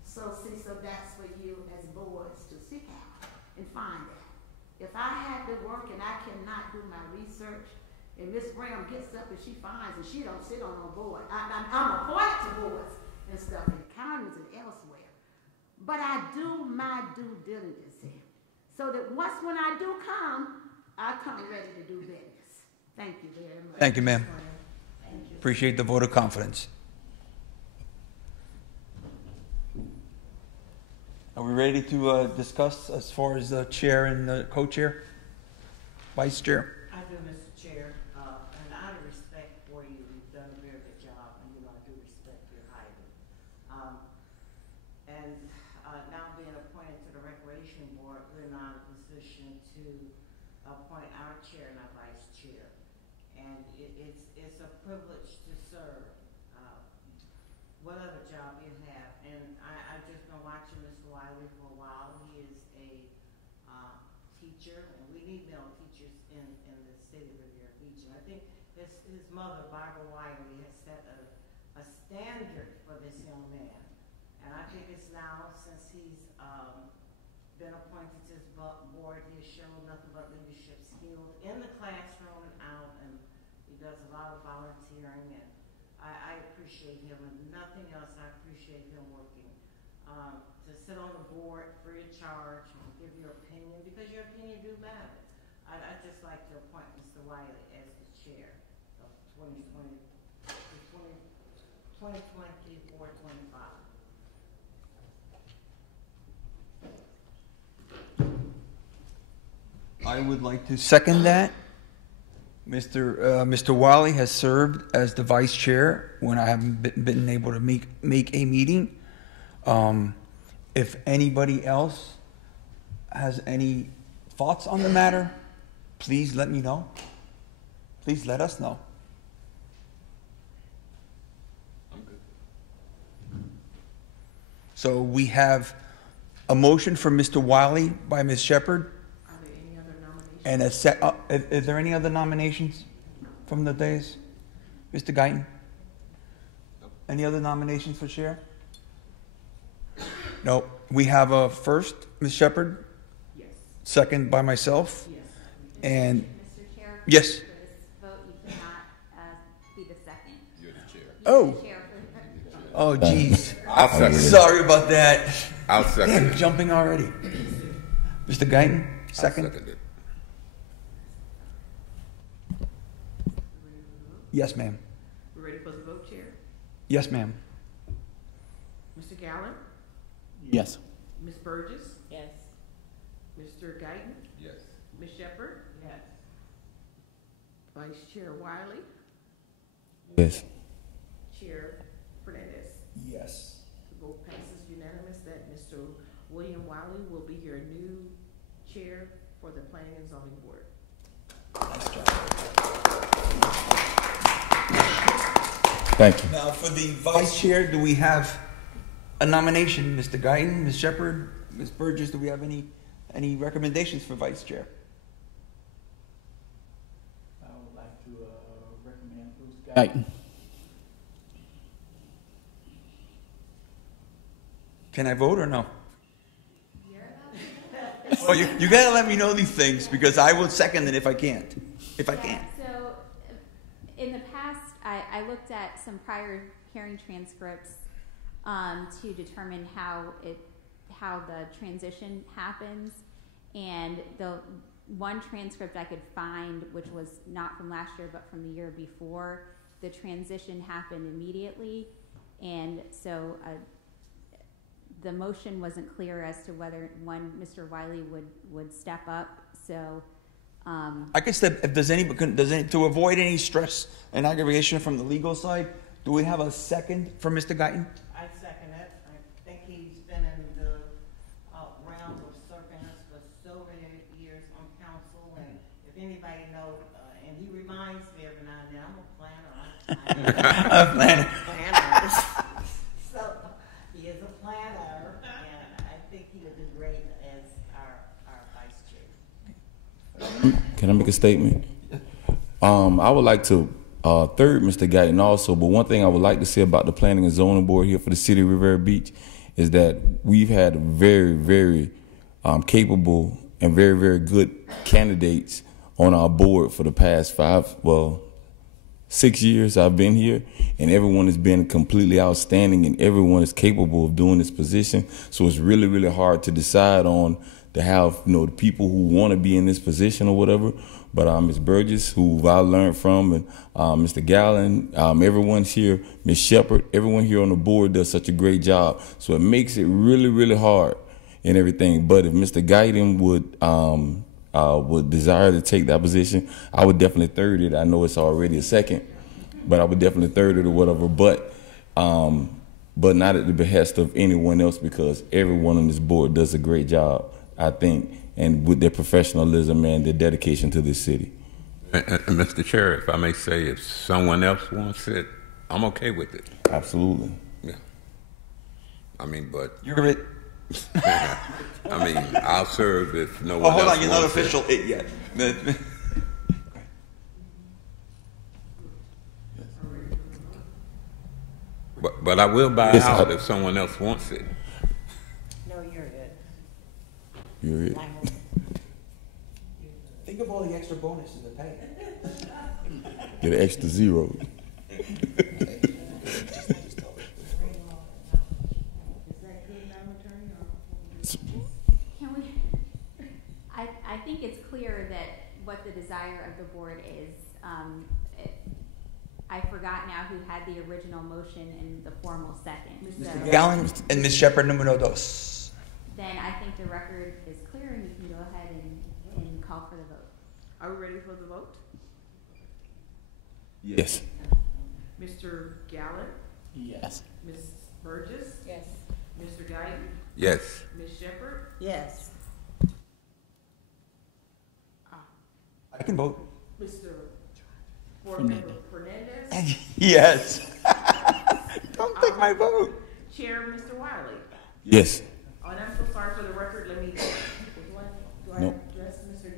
So that's for you as boards to seek out and find that. If I had to work and I cannot do my research, and Miss Graham gets up and she finds and she don't sit on no board. I'm appointed to boards and stuff in counties and elsewhere. But I do my due diligence here. So that when I do come, I come ready to do business. Thank you very much. Thank you, ma'am. Thank you. Appreciate the vote of confidence. Are we ready to discuss as far as the chair and the co-chair, vice chair? I do, Mr. Chair, and out of respect for you, you've done a very good job, and I do respect your highly. Now being appointed to the Recreation Board, we're now in a position to appoint our chair and our vice chair. And it's a privilege to serve, whatever job you have. And I've just been watching Mr. Wiley for a while. He is a teacher, and we need male teachers in the city of Riviera Beach. And I think his mother, Barbara Wiley, has set a standard for this young man. And I think it's now, since he's been appointed to this board, he has shown nothing but leadership skills in the classroom and out, and he does a lot of volunteering, and I appreciate him, and nothing else, I appreciate him working to sit on the board free of charge and give your opinion, because your opinion do matter. I'd just like to appoint Mr. Wiley as the chair of 2020 to 2024, 25. I would like to second that. Mr. Wiley has served as the vice chair when I haven't been able to make a meeting. If anybody else has any thoughts on the matter, please let me know. Please let us know. I'm good. So we have a motion from Mr. Wiley by Ms. Shepherd. Are there any other nominations? And is there any other nominations from the days? Mr. Guyton? Any other nominations for chair? No. We have a first, Ms. Shepherd? Yes. Second by myself? Yes. And, Mr. Chair, yes. for this vote, you cannot be the second. You're the chair. Oh. The chair for the Oh, geez. I'll second it. Sorry about that. I'll second Damn, it. jumping already. Mr. Guyton, second? I'll second it. Yes, ma'am. We're ready for the vote, Chair? Yes, ma'am. Mr. Gallen? Yes. Ms. Burgess? Yes. Mr. Guyton? Yes. Ms. Shepherd? Yes. Vice Chair Wiley? Yes. Chair Fernandez? Yes. The vote passes unanimous that Mr. William Wiley will be your new chair for the Planning and Zoning Board. Thank you. Now, for the vice chair, do we have a nomination? Mr. Guyton, Ms. Shepherd, Ms. Burgess, do we have any recommendations for vice chair? I would like to recommend Bruce Guyton. Can I vote or no? Oh, you gotta let me know these things because I will second it if I can't. If I can. So, in the past, I looked at some prior hearing transcripts to determine how the transition happens, and the one transcript I could find, which was not from last year but from the year before, the transition happened immediately, and so the motion wasn't clear as to whether when Mr. Wiley would step up. So. I can step. If does any to avoid any stress and aggravation from the legal side, do we have a second for Mr. Guyton? I second it. I think he's been in the realm of serving us for so many years on council, and if anybody knows, and he reminds me every now and then, I'm a planner. A planner. So he is a planner, and I think he would do great as our vice chair. Can I make a statement? I would like to third Mr. Guyton also, but one thing I would like to say about the Planning and Zoning Board here for the city of Riviera Beach is that we've had very, very capable and very, very good candidates on our board for the past 6 years I've been here, and everyone has been completely outstanding and everyone is capable of doing this position. So it's really, really hard to decide on to have, the people who want to be in this position or whatever. But Ms. Burgess, who I learned from, and Mr. Gallen, everyone's here, Ms. Shepherd, everyone here on the board does such a great job. So it makes it really, really hard and everything. But if Mr. Guyton would desire to take that position, I would definitely third it. I know it's already a second, but I would definitely third it or whatever. But not at the behest of anyone else, because everyone on this board does a great job, I think, and with their professionalism and their dedication to this city. And Mr. Chair, if I may say, if someone else wants it, I'm okay with it. Absolutely. Yeah. I mean, but You're it. I mean, I'll serve if no one Oh, else hold on, you're not wants official it yet. But I will buy Yes, out if someone else wants it. No, you're it. You're it. Think of all the extra bonuses to pay. Get an extra zero. Can we, I think it's clear that what the desire of the board is. I forgot now who had the original motion and the formal second. So Mr. Gallen and Ms. Shepherd, número dos. then I think the record is clear and you can go ahead and call for the vote. Are we ready for the vote? Yes. Mr. Gallen? Yes. Ms. Burgess? Yes. Mr. Guyton? Yes. Ms. Shepherd? Yes. I can vote. Mr. Board Member Fernandez? Yes. Don't take my vote. Chair, Mr. Wiley? Yes. Oh, and I'm so sorry for the record, let me, do I No. address Mr. Mr.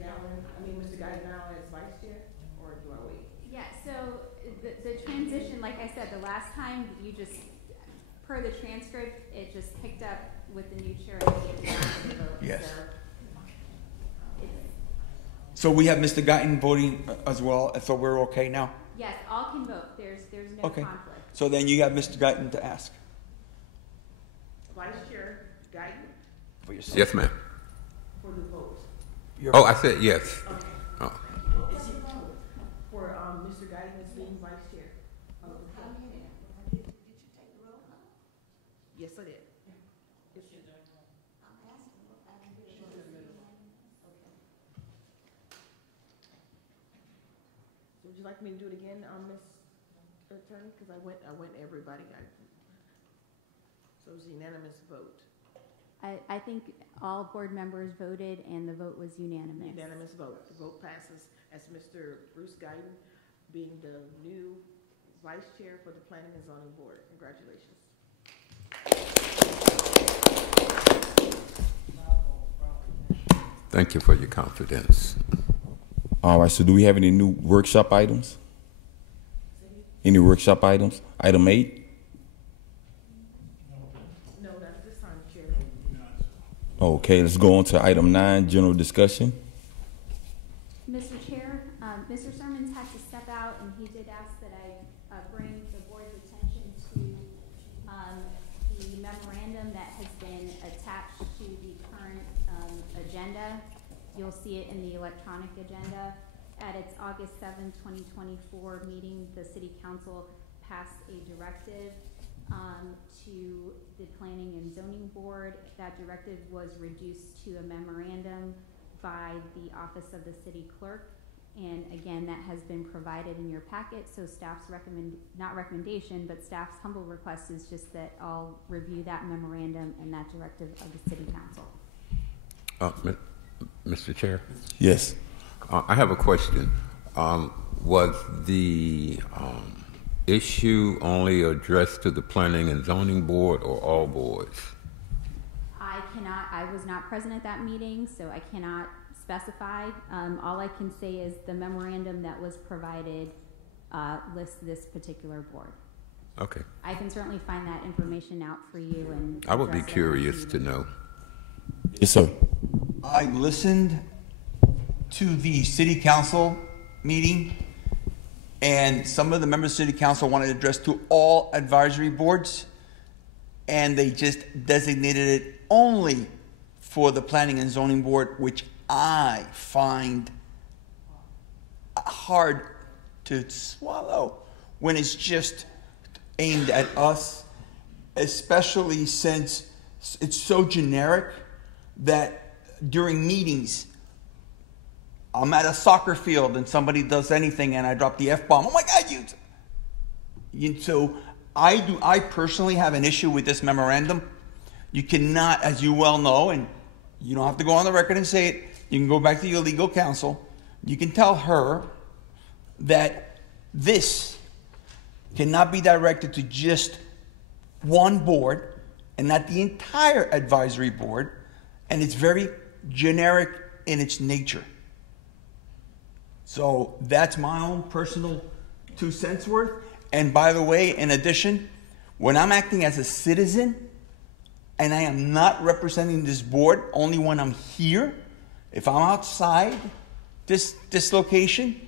Guyton now as vice chair, or do I wait? Yeah, so the transition, like I said, the last time you just, per the transcript, it just picked up with the new chair and it did not vote. Yes. So it's- So we have Mr. Guyton voting as well, so we're okay now? Yes, all can vote. There's no Okay. conflict. So then you have Mr. Guyton to ask Vice Chair Guyton for yourself. Yes, ma'am. for the vote. Oh, I said yes. Okay. Oh. Is it for, Mr. Guyton as being vice chair? Yes, I did. Would you like me to do it again, Ms. Attorney? Because I went everybody. So it was a unanimous vote. I think all board members voted and the vote was unanimous. Unanimous vote. The vote passes as Mr. Bruce Guyton being the new vice chair for the Planning and Zoning Board. Congratulations. Thank you for your confidence. All right. So do we have any new workshop items? Any workshop items? Item 8. No, not at this time, Chair. Okay. Let's go on to item 9. General discussion. Mr. Chair, Mr. Sermons had to step out, and he did ask that I bring the board's attention to the memorandum that has been attached to the current agenda. You'll see it in the electronic agenda. At its August 7, 2024 meeting, the City Council passed a directive to the Planning and Zoning Board. That directive was reduced to a memorandum by the Office of the City Clerk. And again, that has been provided in your packet, so staff's not recommendation, but staff's humble request is just that I'll review that memorandum and that directive of the City Council. Mr. Chair? Yes. I have a question. Was the issue only addressed to the Planning and Zoning Board or all boards? I was not present at that meeting, so I cannot specify. All I can say is the memorandum that was provided lists this particular board. Okay. I can certainly find that information out for you and I would be address it curious next to meeting. know. Yes, sir. I listened to the city council meeting, and some of the members of city council wanted to address to all advisory boards, and they just designated it only for the Planning and Zoning Board, which I find hard to swallow when it's just aimed at us, especially since it's so generic that during meetings, I'm at a soccer field and somebody does anything and I drop the F-bomb. Oh my God, so I personally have an issue with this memorandum. You cannot, as you well know, and you don't have to go on the record and say it, you can go back to your legal counsel. You can tell her that this cannot be directed to just one board and not the entire advisory board, and it's very generic in its nature. So that's my own personal 2 cents worth. And by the way, in addition, when I'm acting as a citizen and I am not representing this board, only when I'm here, if I'm outside this location,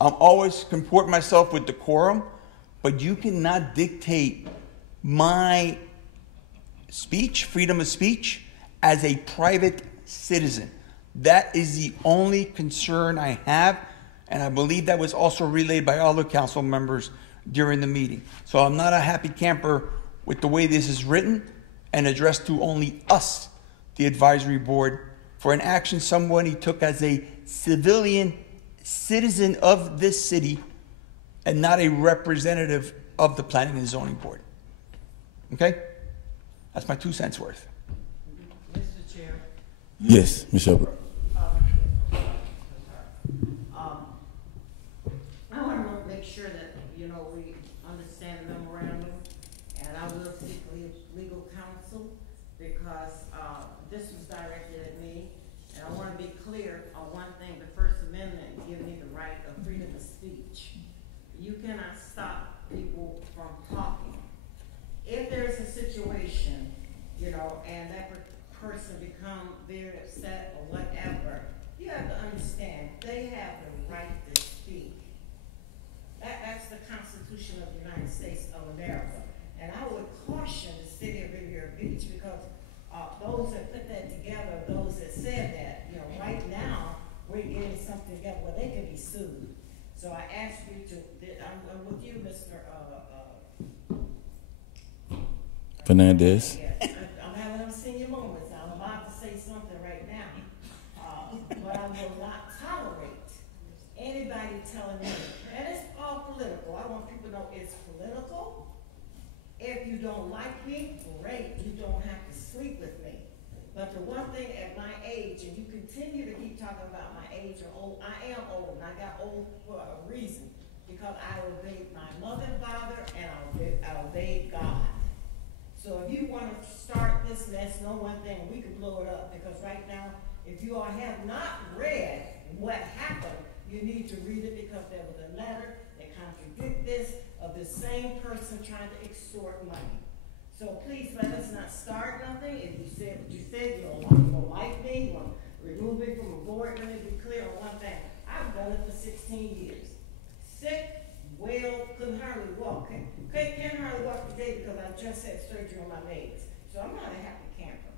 I'm always comport myself with decorum, but you cannot dictate my speech, freedom of speech, as a private citizen. That is the only concern I have, and I believe that was also relayed by other council members during the meeting. So I'm not a happy camper with the way this is written and addressed to only us, the advisory board, for an action somebody took as a civilian citizen of this city and not a representative of the planning and zoning board. Okay? That's my 2 cents worth. Mr. Chair. Yes, Ms. Shepherd. I want to make sure that, you know, we understand the memorandum, and I will seek legal counsel because this was directed at me, and I want to be clear on one thing. The First Amendment gives me the right of freedom of speech. You cannot stop people from talking. If there's a situation, you know, and that person become very upset or whatever, you have to understand they have the right to speak. That's the Constitution of the United States of America. And I would caution the city of Riviera Beach because those that put that together, those that said that, you know, right now we're getting something together where they can be sued. So I ask you to, I'm with you, Mr. Fernandez. Yes, I'm having them senior moments. I'm about to say something right now, but I will not tolerate anybody telling me, and it's all political. I want people to know it's political. If you don't like me, great. You don't have to sleep with me. But the one thing at my age, and you continue to keep talking about my age or old, I am old, and I got old for a reason, because I obeyed my mother and father, and I obeyed God. So if you want to start this mess, know one thing, we can blow it up, because right now, if you all have not read what happened, you need to read it, because there was a letter that contradicts this of the same person trying to extort money. So please let us not start nothing. If you said what you said, you don't like me, you want to remove me from a board, let me be clear on one thing. I've done it for 16 years. Sick, well, couldn't hardly walk. Can't hardly walk today because I just had surgery on my legs. So I'm not a happy camper.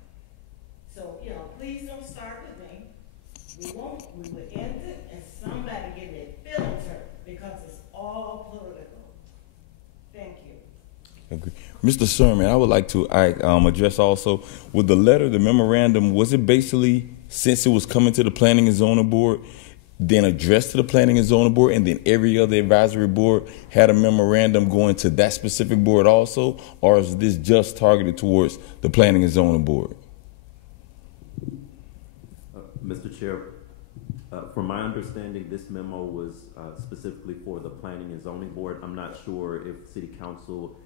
So, you know, please don't start with me. We would end it and somebody get their feelings hurt because it's all political. Thank you. Agree. Mr. Sherman, I would like to address also, with the letter, the memorandum, was it basically, since it was coming to the Planning and Zoning Board, then addressed to the Planning and Zoning Board, and then every other advisory board had a memorandum going to that specific board also, or is this just targeted towards the Planning and Zoning Board? Mr. Chair, from my understanding, this memo was specifically for the Planning and Zoning Board. I'm not sure if City Council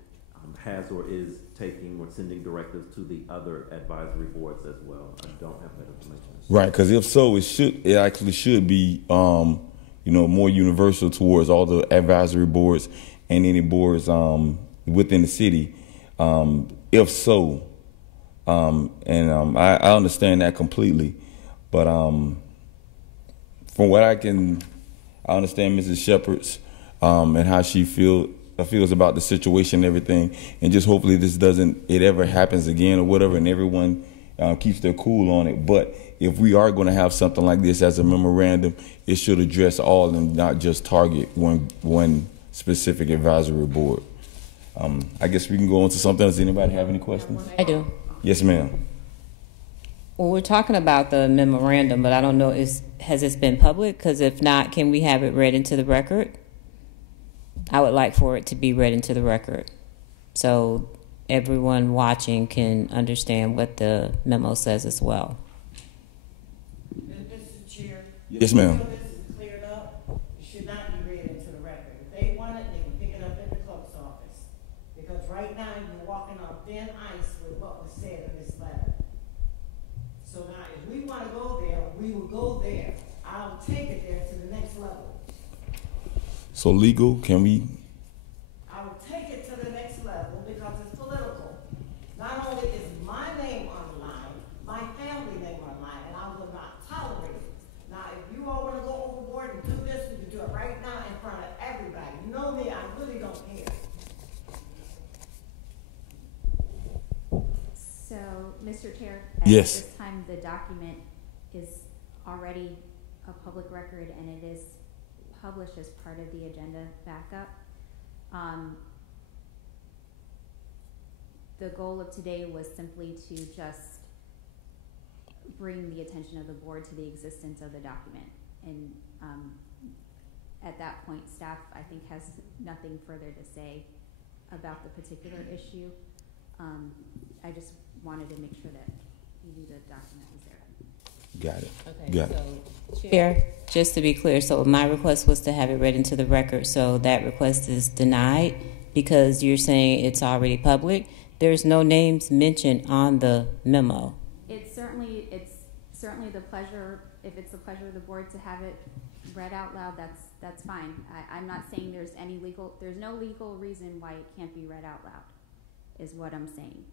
has or is taking or sending directives to the other advisory boards as well. I don't have that information. Right, because if so, it actually should be, more universal towards all the advisory boards and any boards within the city. If so, I understand that completely, but from what I understand Mrs. Shepherd's and how she feels about the situation and everything, and just hopefully it ever happens again or whatever, and everyone keeps their cool on it. But if we are going to have something like this as a memorandum, it should address all and not just target one specific advisory board. I guess we can go on to something else. Anybody have any questions? I do. Yes, ma'am. Well, we're talking about the memorandum, but I don't know, has this been public? Because if not, can we have it read into the record? I would like for it to be read into the record so everyone watching can understand what the memo says as well. Mr. Chair. Yes, ma'am. Until this is cleared up, it should not be read into the record. If they want it, they can pick it up in the clerk's office. Because right now, you're walking on thin ice with what was said in this letter. So now, if we want to go there, we will go there. I'll take it there to the next level. So legal, can we? I will take it to the next level because it's political. Not only is my name on the line, my family name on the line, and I will not tolerate it. Now, if you all want to go overboard and do this, we can do it right now in front of everybody. You know me, I really don't care. So, Mr. Chair, Yes. at this time, the document is already a public record and it is published as part of the agenda backup. The goal of today was simply to just bring the attention of the board to the existence of the document. And at that point, staff, I think, has nothing further to say about the particular issue. I just wanted to make sure that you knew the document was there. Got it. Okay, Got so it. Chair, just to be clear, so my request was to have it read into the record, so that request is denied because you're saying it's already public. There's no names mentioned on the memo. It's certainly the pleasure, if it's the pleasure of the board to have it read out loud, that's fine. I'm not saying there's no legal reason why it can't be read out loud, is what I'm saying.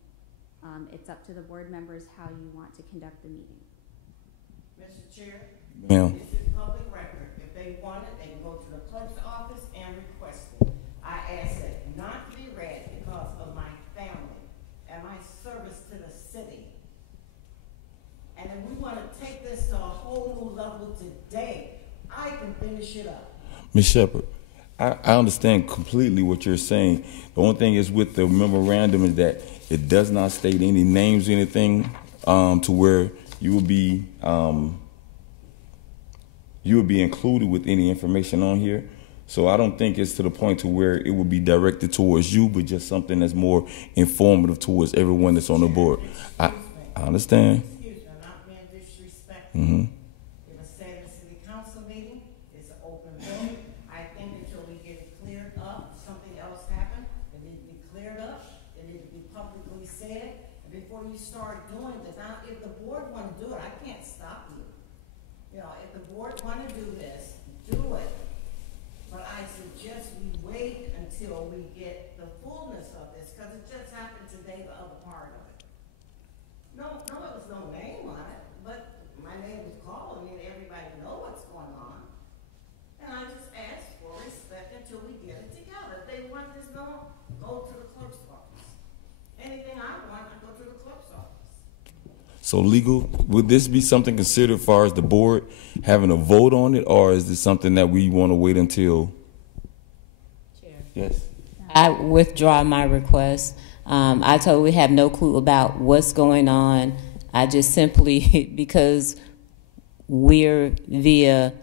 It's up to the board members how you want to conduct the meeting. Mr. Chair? Ma'am. This is public record. If they want it, they can go to the clerk's office and request it. I ask it not to be read because of my family and my service to the city. And if we want to take this to a whole new level today, I can finish it up. Ms. Shepherd, I understand completely what you're saying. The only thing is with the memorandum is that it does not state any names or anything to where you will be included with any information on here. So I don't think it's to the point to where it will be directed towards you, but just something that's more informative towards everyone that's on the board. I understand. Excuse me, I'm not being disrespectful. Mm-hmm. It was said in the city council meeting, it's an open vote. I think until we get it cleared up, something else happened, it needs to be cleared up, it needs to be publicly said, and before you start doing this. Now, if the board want to do it, I can't stop you. You know, if the board want to do this, do it. But I suggest we wait until we get the fullness of this, because it just happened today, the other part of it. No, there was no name on it, but my name was called, and everybody know what's going on. And I just ask for respect until we get it together. If they want this going, go to the clerk's office. Anything I want, I go to the clerk's office. So legal, would this be something considered as far as the board having a vote on it, or is this something that we want to wait until? Chair. Yes. I withdraw my request. I totally have no clue about what's going on. I just simply, because we're via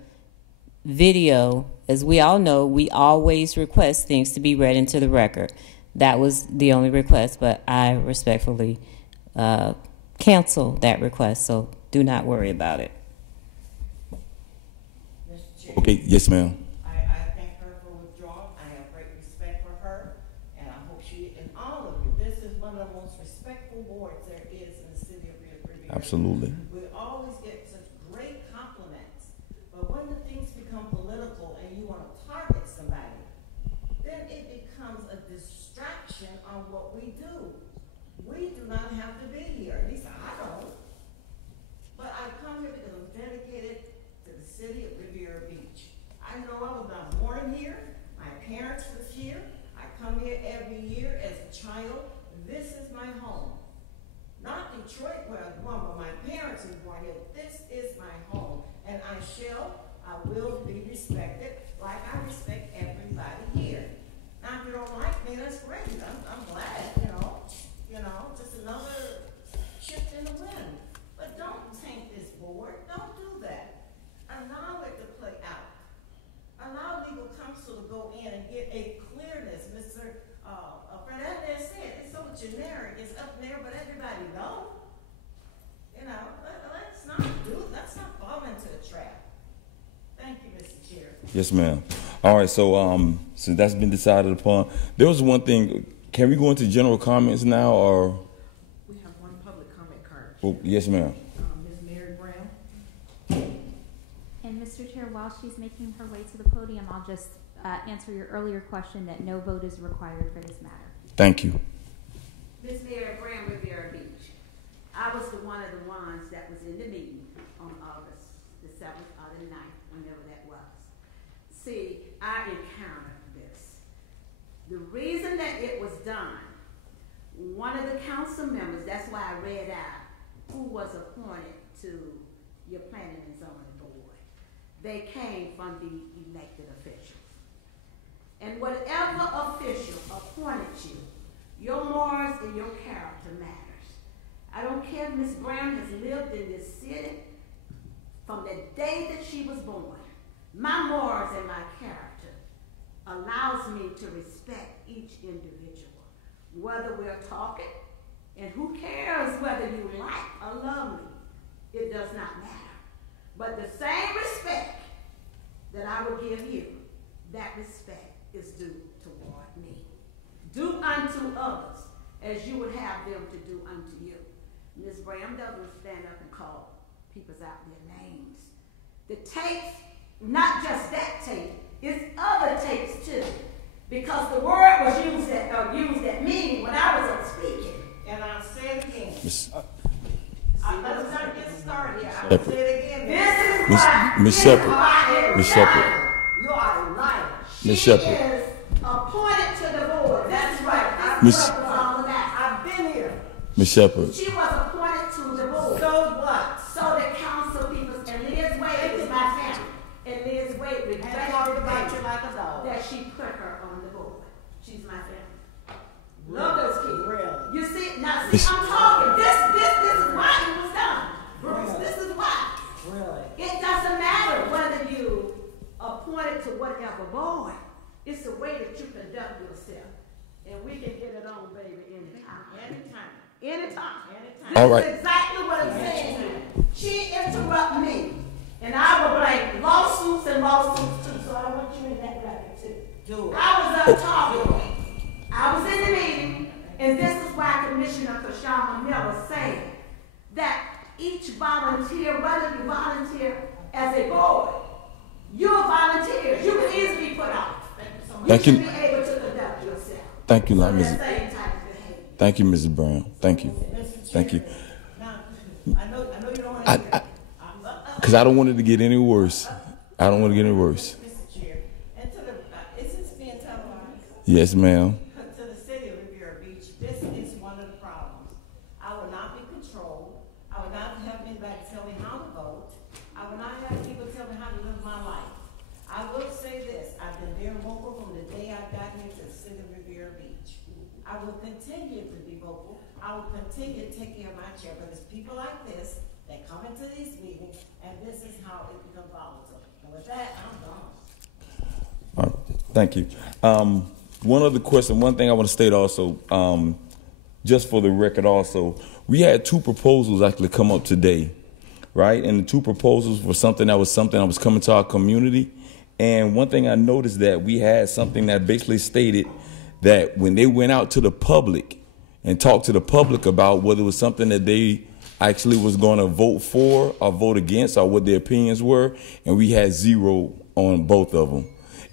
video, as we all know, we always request things to be read into the record. That was the only request, but I respectfully cancel that request, so do not worry about it. Okay, yes, ma'am. I thank her for withdrawing. I have great respect for her, and I hope she, and all of you, this is one of the most respectful boards there is in the city of Riviera. Absolutely. We always get such great compliments, but when the things become political and you want to target somebody, then it becomes a distraction on what we do. We do not have to be here, at least I don't. But I come here because I'm dedicated to the city of Riviera Beach. I know I was not born here. My parents was here. I come here every year as a child. This is my home. Not Detroit where I was born, but my parents were born here. This is my home. And I will be respected like I respect everybody here. Now, if you don't like me, that's great. I'm glad, just another shift in the wind. But don't taint this board. Don't do that. Allow it to play out. Allow legal counsel to go in and get a clearness. Mr. Fernandez said it's so generic. It's up there, but everybody knows. Let's not fall into a trap. Thank you, Mr. Chair. Yes, ma'am. All right, so since that's been decided upon, there was one thing. Can we go into general comments now, or? We have one public comment card. Oh, yes, ma'am. Ms. Mary Brown. And Mr. Chair, while she's making her way to the podium, I'll just answer your earlier question that no vote is required for this matter. Thank you. Ms. Mary Brown, Riviera Beach. I was one of the ones that was in the meeting on August the 7th or the 9th, whenever that was. See, I encountered this. The reason that it was done, one of the council members, that's why I read out who was appointed to your planning and zoning board. They came from the elected officials. And whatever official Your morals and your character matters. I don't care if Ms. Brown has lived in this city from the day that she was born. My morals and my character allows me to respect each individual, whether we're talking, and who cares whether you like or love me. It does not matter. But the same respect that I will give you, that respect is due toward me. Do unto others as you would have them to do unto you. Ms. Brown doesn't stand up and call people out their names. The tapes, not just that tape, it's other tapes too. Because the word was used at me when I was up speaking. And I'll say it again. Miss Let's not get started here. I'll say it again. This is Miss Shepherd. Miss Shepherd. You are a liar. Miss Shepherd. She is appointed to the board. That's right. Miss- I've been here. Miss Shepherd. She was appointed to the board. So what? So the council people, and Liz Wade is my family. And Liz Wade regretted about you like a dog. that she put her on the board. She's my family. Love those kids. Really? You see, now see, I'm talking. This is why it was done. Bruce, this is why. Really? It doesn't matter whether you appointed to whatever board. It's the way that you conduct yourself. And we can get it on, baby, anytime. Anytime. All right. This is exactly what I'm saying. She interrupted me. And I will blame lawsuits and lawsuits too. So I want you in that bracket too. Do it. I was up talking. I was in the meeting, and this is why Commissioner Kashama Miller said that each volunteer, whether you volunteer as a board, you're volunteers. You can easily be put off. Thank you you. should be able to conduct yourself. Thank you, So Mrs. that same type of behavior. Thank you, Mrs. Brown. Thank you. Thank you. Now, I know you don't want to hear it. Because I don't want it to get any worse. I don't want to get any worse. Mr. Chair, and to the, is this being televised? Yes, ma'am. To the city of Riviera Beach, this is one of the problems. I will not be controlled. I will not have anybody tell me how to vote. I will not have people tell me how to live my life. I will say this, I've been very vocal from the day I got here to the city of Riviera Beach. I will continue to be vocal. I will continue to take care of my chair, but it's people like this that come into these meetings, and this is how it becomes volatile. And with that, I'm gone. All right. Thank you. One other question, one thing I want to state also, just for the record also, we had two proposals actually come up today, right? And the two proposals were something that was coming to our community. And one thing I noticed that we had something that basically stated that when they went out to the public and talked to the public about whether it was something that they actually was going to vote for or vote against or what their opinions were, and we had 0 on both of them.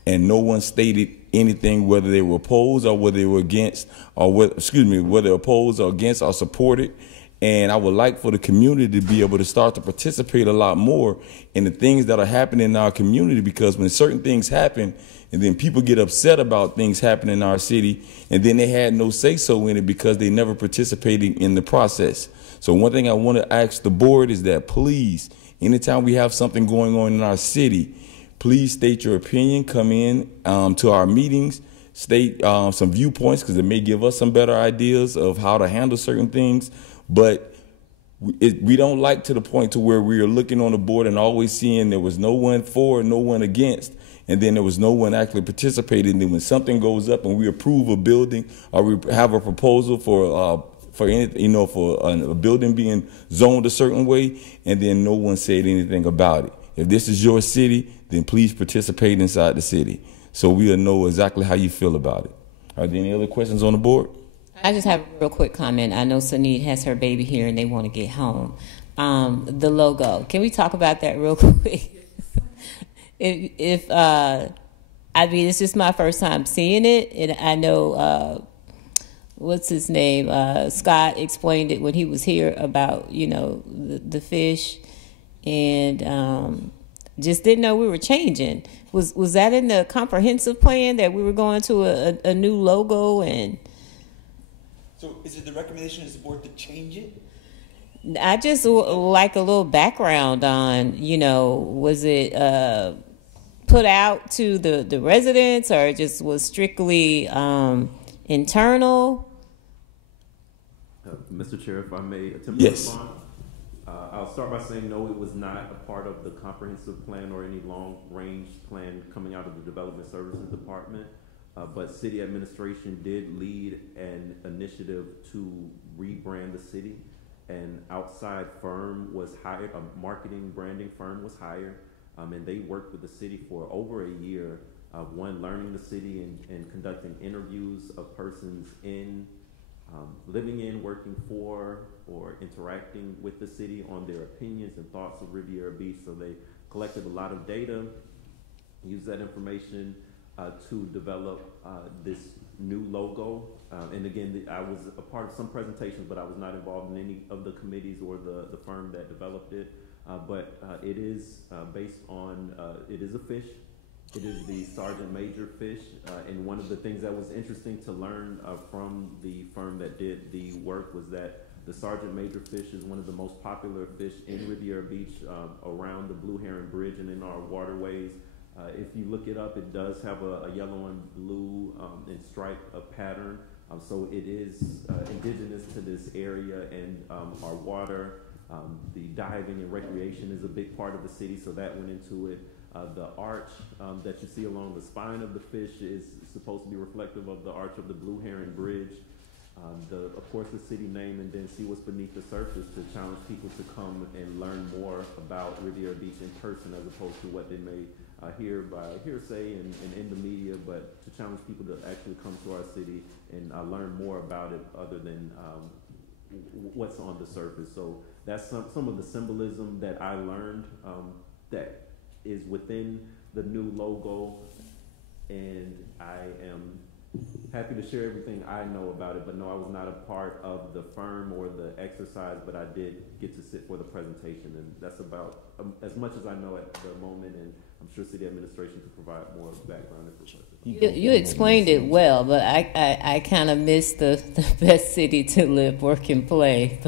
And no one stated anything whether they were opposed or whether they were against or whether opposed or against or supported. And I would like for the community to be able to start to participate a lot more in the things that are happening in our community, because when certain things happen and then people get upset about things happening in our city and then they had no say-so in it because they never participated in the process. So one thing I want to ask the board is that please, anytime we have something going on in our city, please state your opinion, come in to our meetings, state some viewpoints, because it may give us some better ideas of how to handle certain things. But we don't like to the point to where we are looking on the board and always seeing there was no one for, no one against, and then there was no one actually participating. And then when something goes up and we approve a building or we have a proposal for anything, for a building being zoned a certain way, and then no one said anything about it. If this is your city, then please participate inside the city so we'll know exactly how you feel about it. Are there any other questions on the board? I just have a real quick comment. I know Sunit has her baby here and they want to get home. The logo. Can we talk about that real quick? It's just my first time seeing it, and I know what's his name? Scott explained it when he was here about the fish, and just didn't know we were changing. Was that in the comprehensive plan that we were going to a new logo? And so is it the recommendation of the board to change it? I just like a little background on, was it put out to the residents, or just was strictly internal? Mr. Chair, if I may attempt Yes. to respond. I'll start by saying no, it was not a part of the comprehensive plan or any long-range plan coming out of the Development Services Department. But city administration did lead an initiative to rebrand the city. An outside firm was hired, a marketing branding firm was hired, and they worked with the city for over a year, learning the city and conducting interviews of persons in, living in, working for, or interacting with the city on their opinions and thoughts of Riviera Beach. So they collected a lot of data, used that information to develop this new logo. And again, I was a part of some presentations, but I was not involved in any of the committees or the firm that developed it. But it is based on, it is a fish. It is the Sergeant Major fish. And one of the things that was interesting to learn from the firm that did the work was that the Sergeant Major fish is one of the most popular fish in Riviera Beach, around the Blue Heron Bridge and in our waterways. If you look it up, it does have a yellow and blue and stripe pattern. So it is indigenous to this area, and our water, the diving and recreation is a big part of the city, so that went into it. The arch that you see along the spine of the fish is supposed to be reflective of the arch of the Blue Heron Bridge. Of course, the city name, and then see what's beneath the surface to challenge people to come and learn more about Riviera Beach in person, as opposed to what they may hear by hearsay and in the media, but to challenge people to actually come to our city and learn more about it other than what's on the surface. So that's some of the symbolism that I learned that is within the new logo, and I am happy to share everything I know about it. But no, I was not a part of the firm or the exercise, but I did get to sit for the presentation, and that's about as much as I know at the moment, and I'm sure city administration could provide more background information. You explained it well, but I kind of missed the best city to live, work, and play.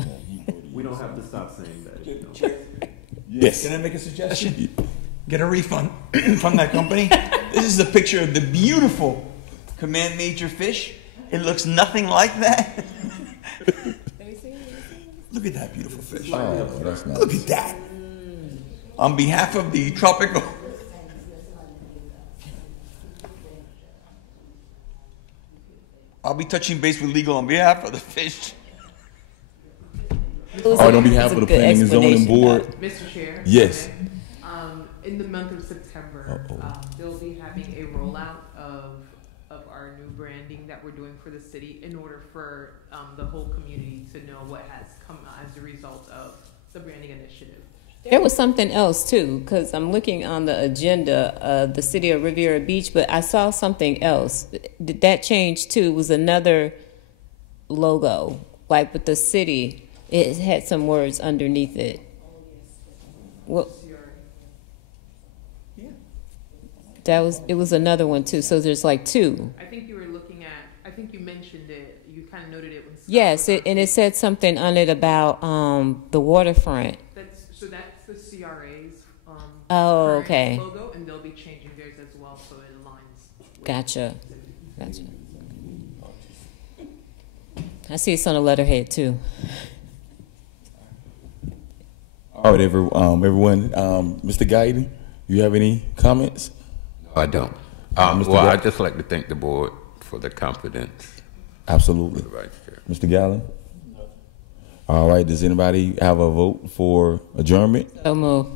We don't have to stop saying that. You know? Yes. Can I make a suggestion? Get a refund from that company. This is a picture of the beautiful Command Major fish. It looks nothing like that. Look at that beautiful fish. Oh, that's nice. Look at that. On behalf of the tropical... I'll be touching base with legal on behalf of the fish. On behalf of the Planning and Zoning Board. Mr. Chair? Yes. Okay. In the month of September, they'll be having a rollout of our new branding that we're doing for the city in order for the whole community to know what has come as a result of the branding initiative. There was something else too, because I'm looking on the agenda of the city of Riviera Beach, but I saw something else. Did that change too? It was another logo, like with the city. It had some words underneath it. Well, it was another one too. So there's like two. I think you were looking at, I think you mentioned it, you kind of noted it when Scott Yes, and it said something on it about the waterfront. So that's the CRA's Oh, current okay. logo, and they'll be changing theirs as well, so it aligns. Gotcha. I see it's on the letterhead too. All right, everyone. Mr. Guyton, you have any comments? I don't. Mr. Well, I'd just like to thank the board for the confidence. Absolutely. Vice Chair. Mr. Gallen? All right, does anybody have a vote for adjournment? So moved.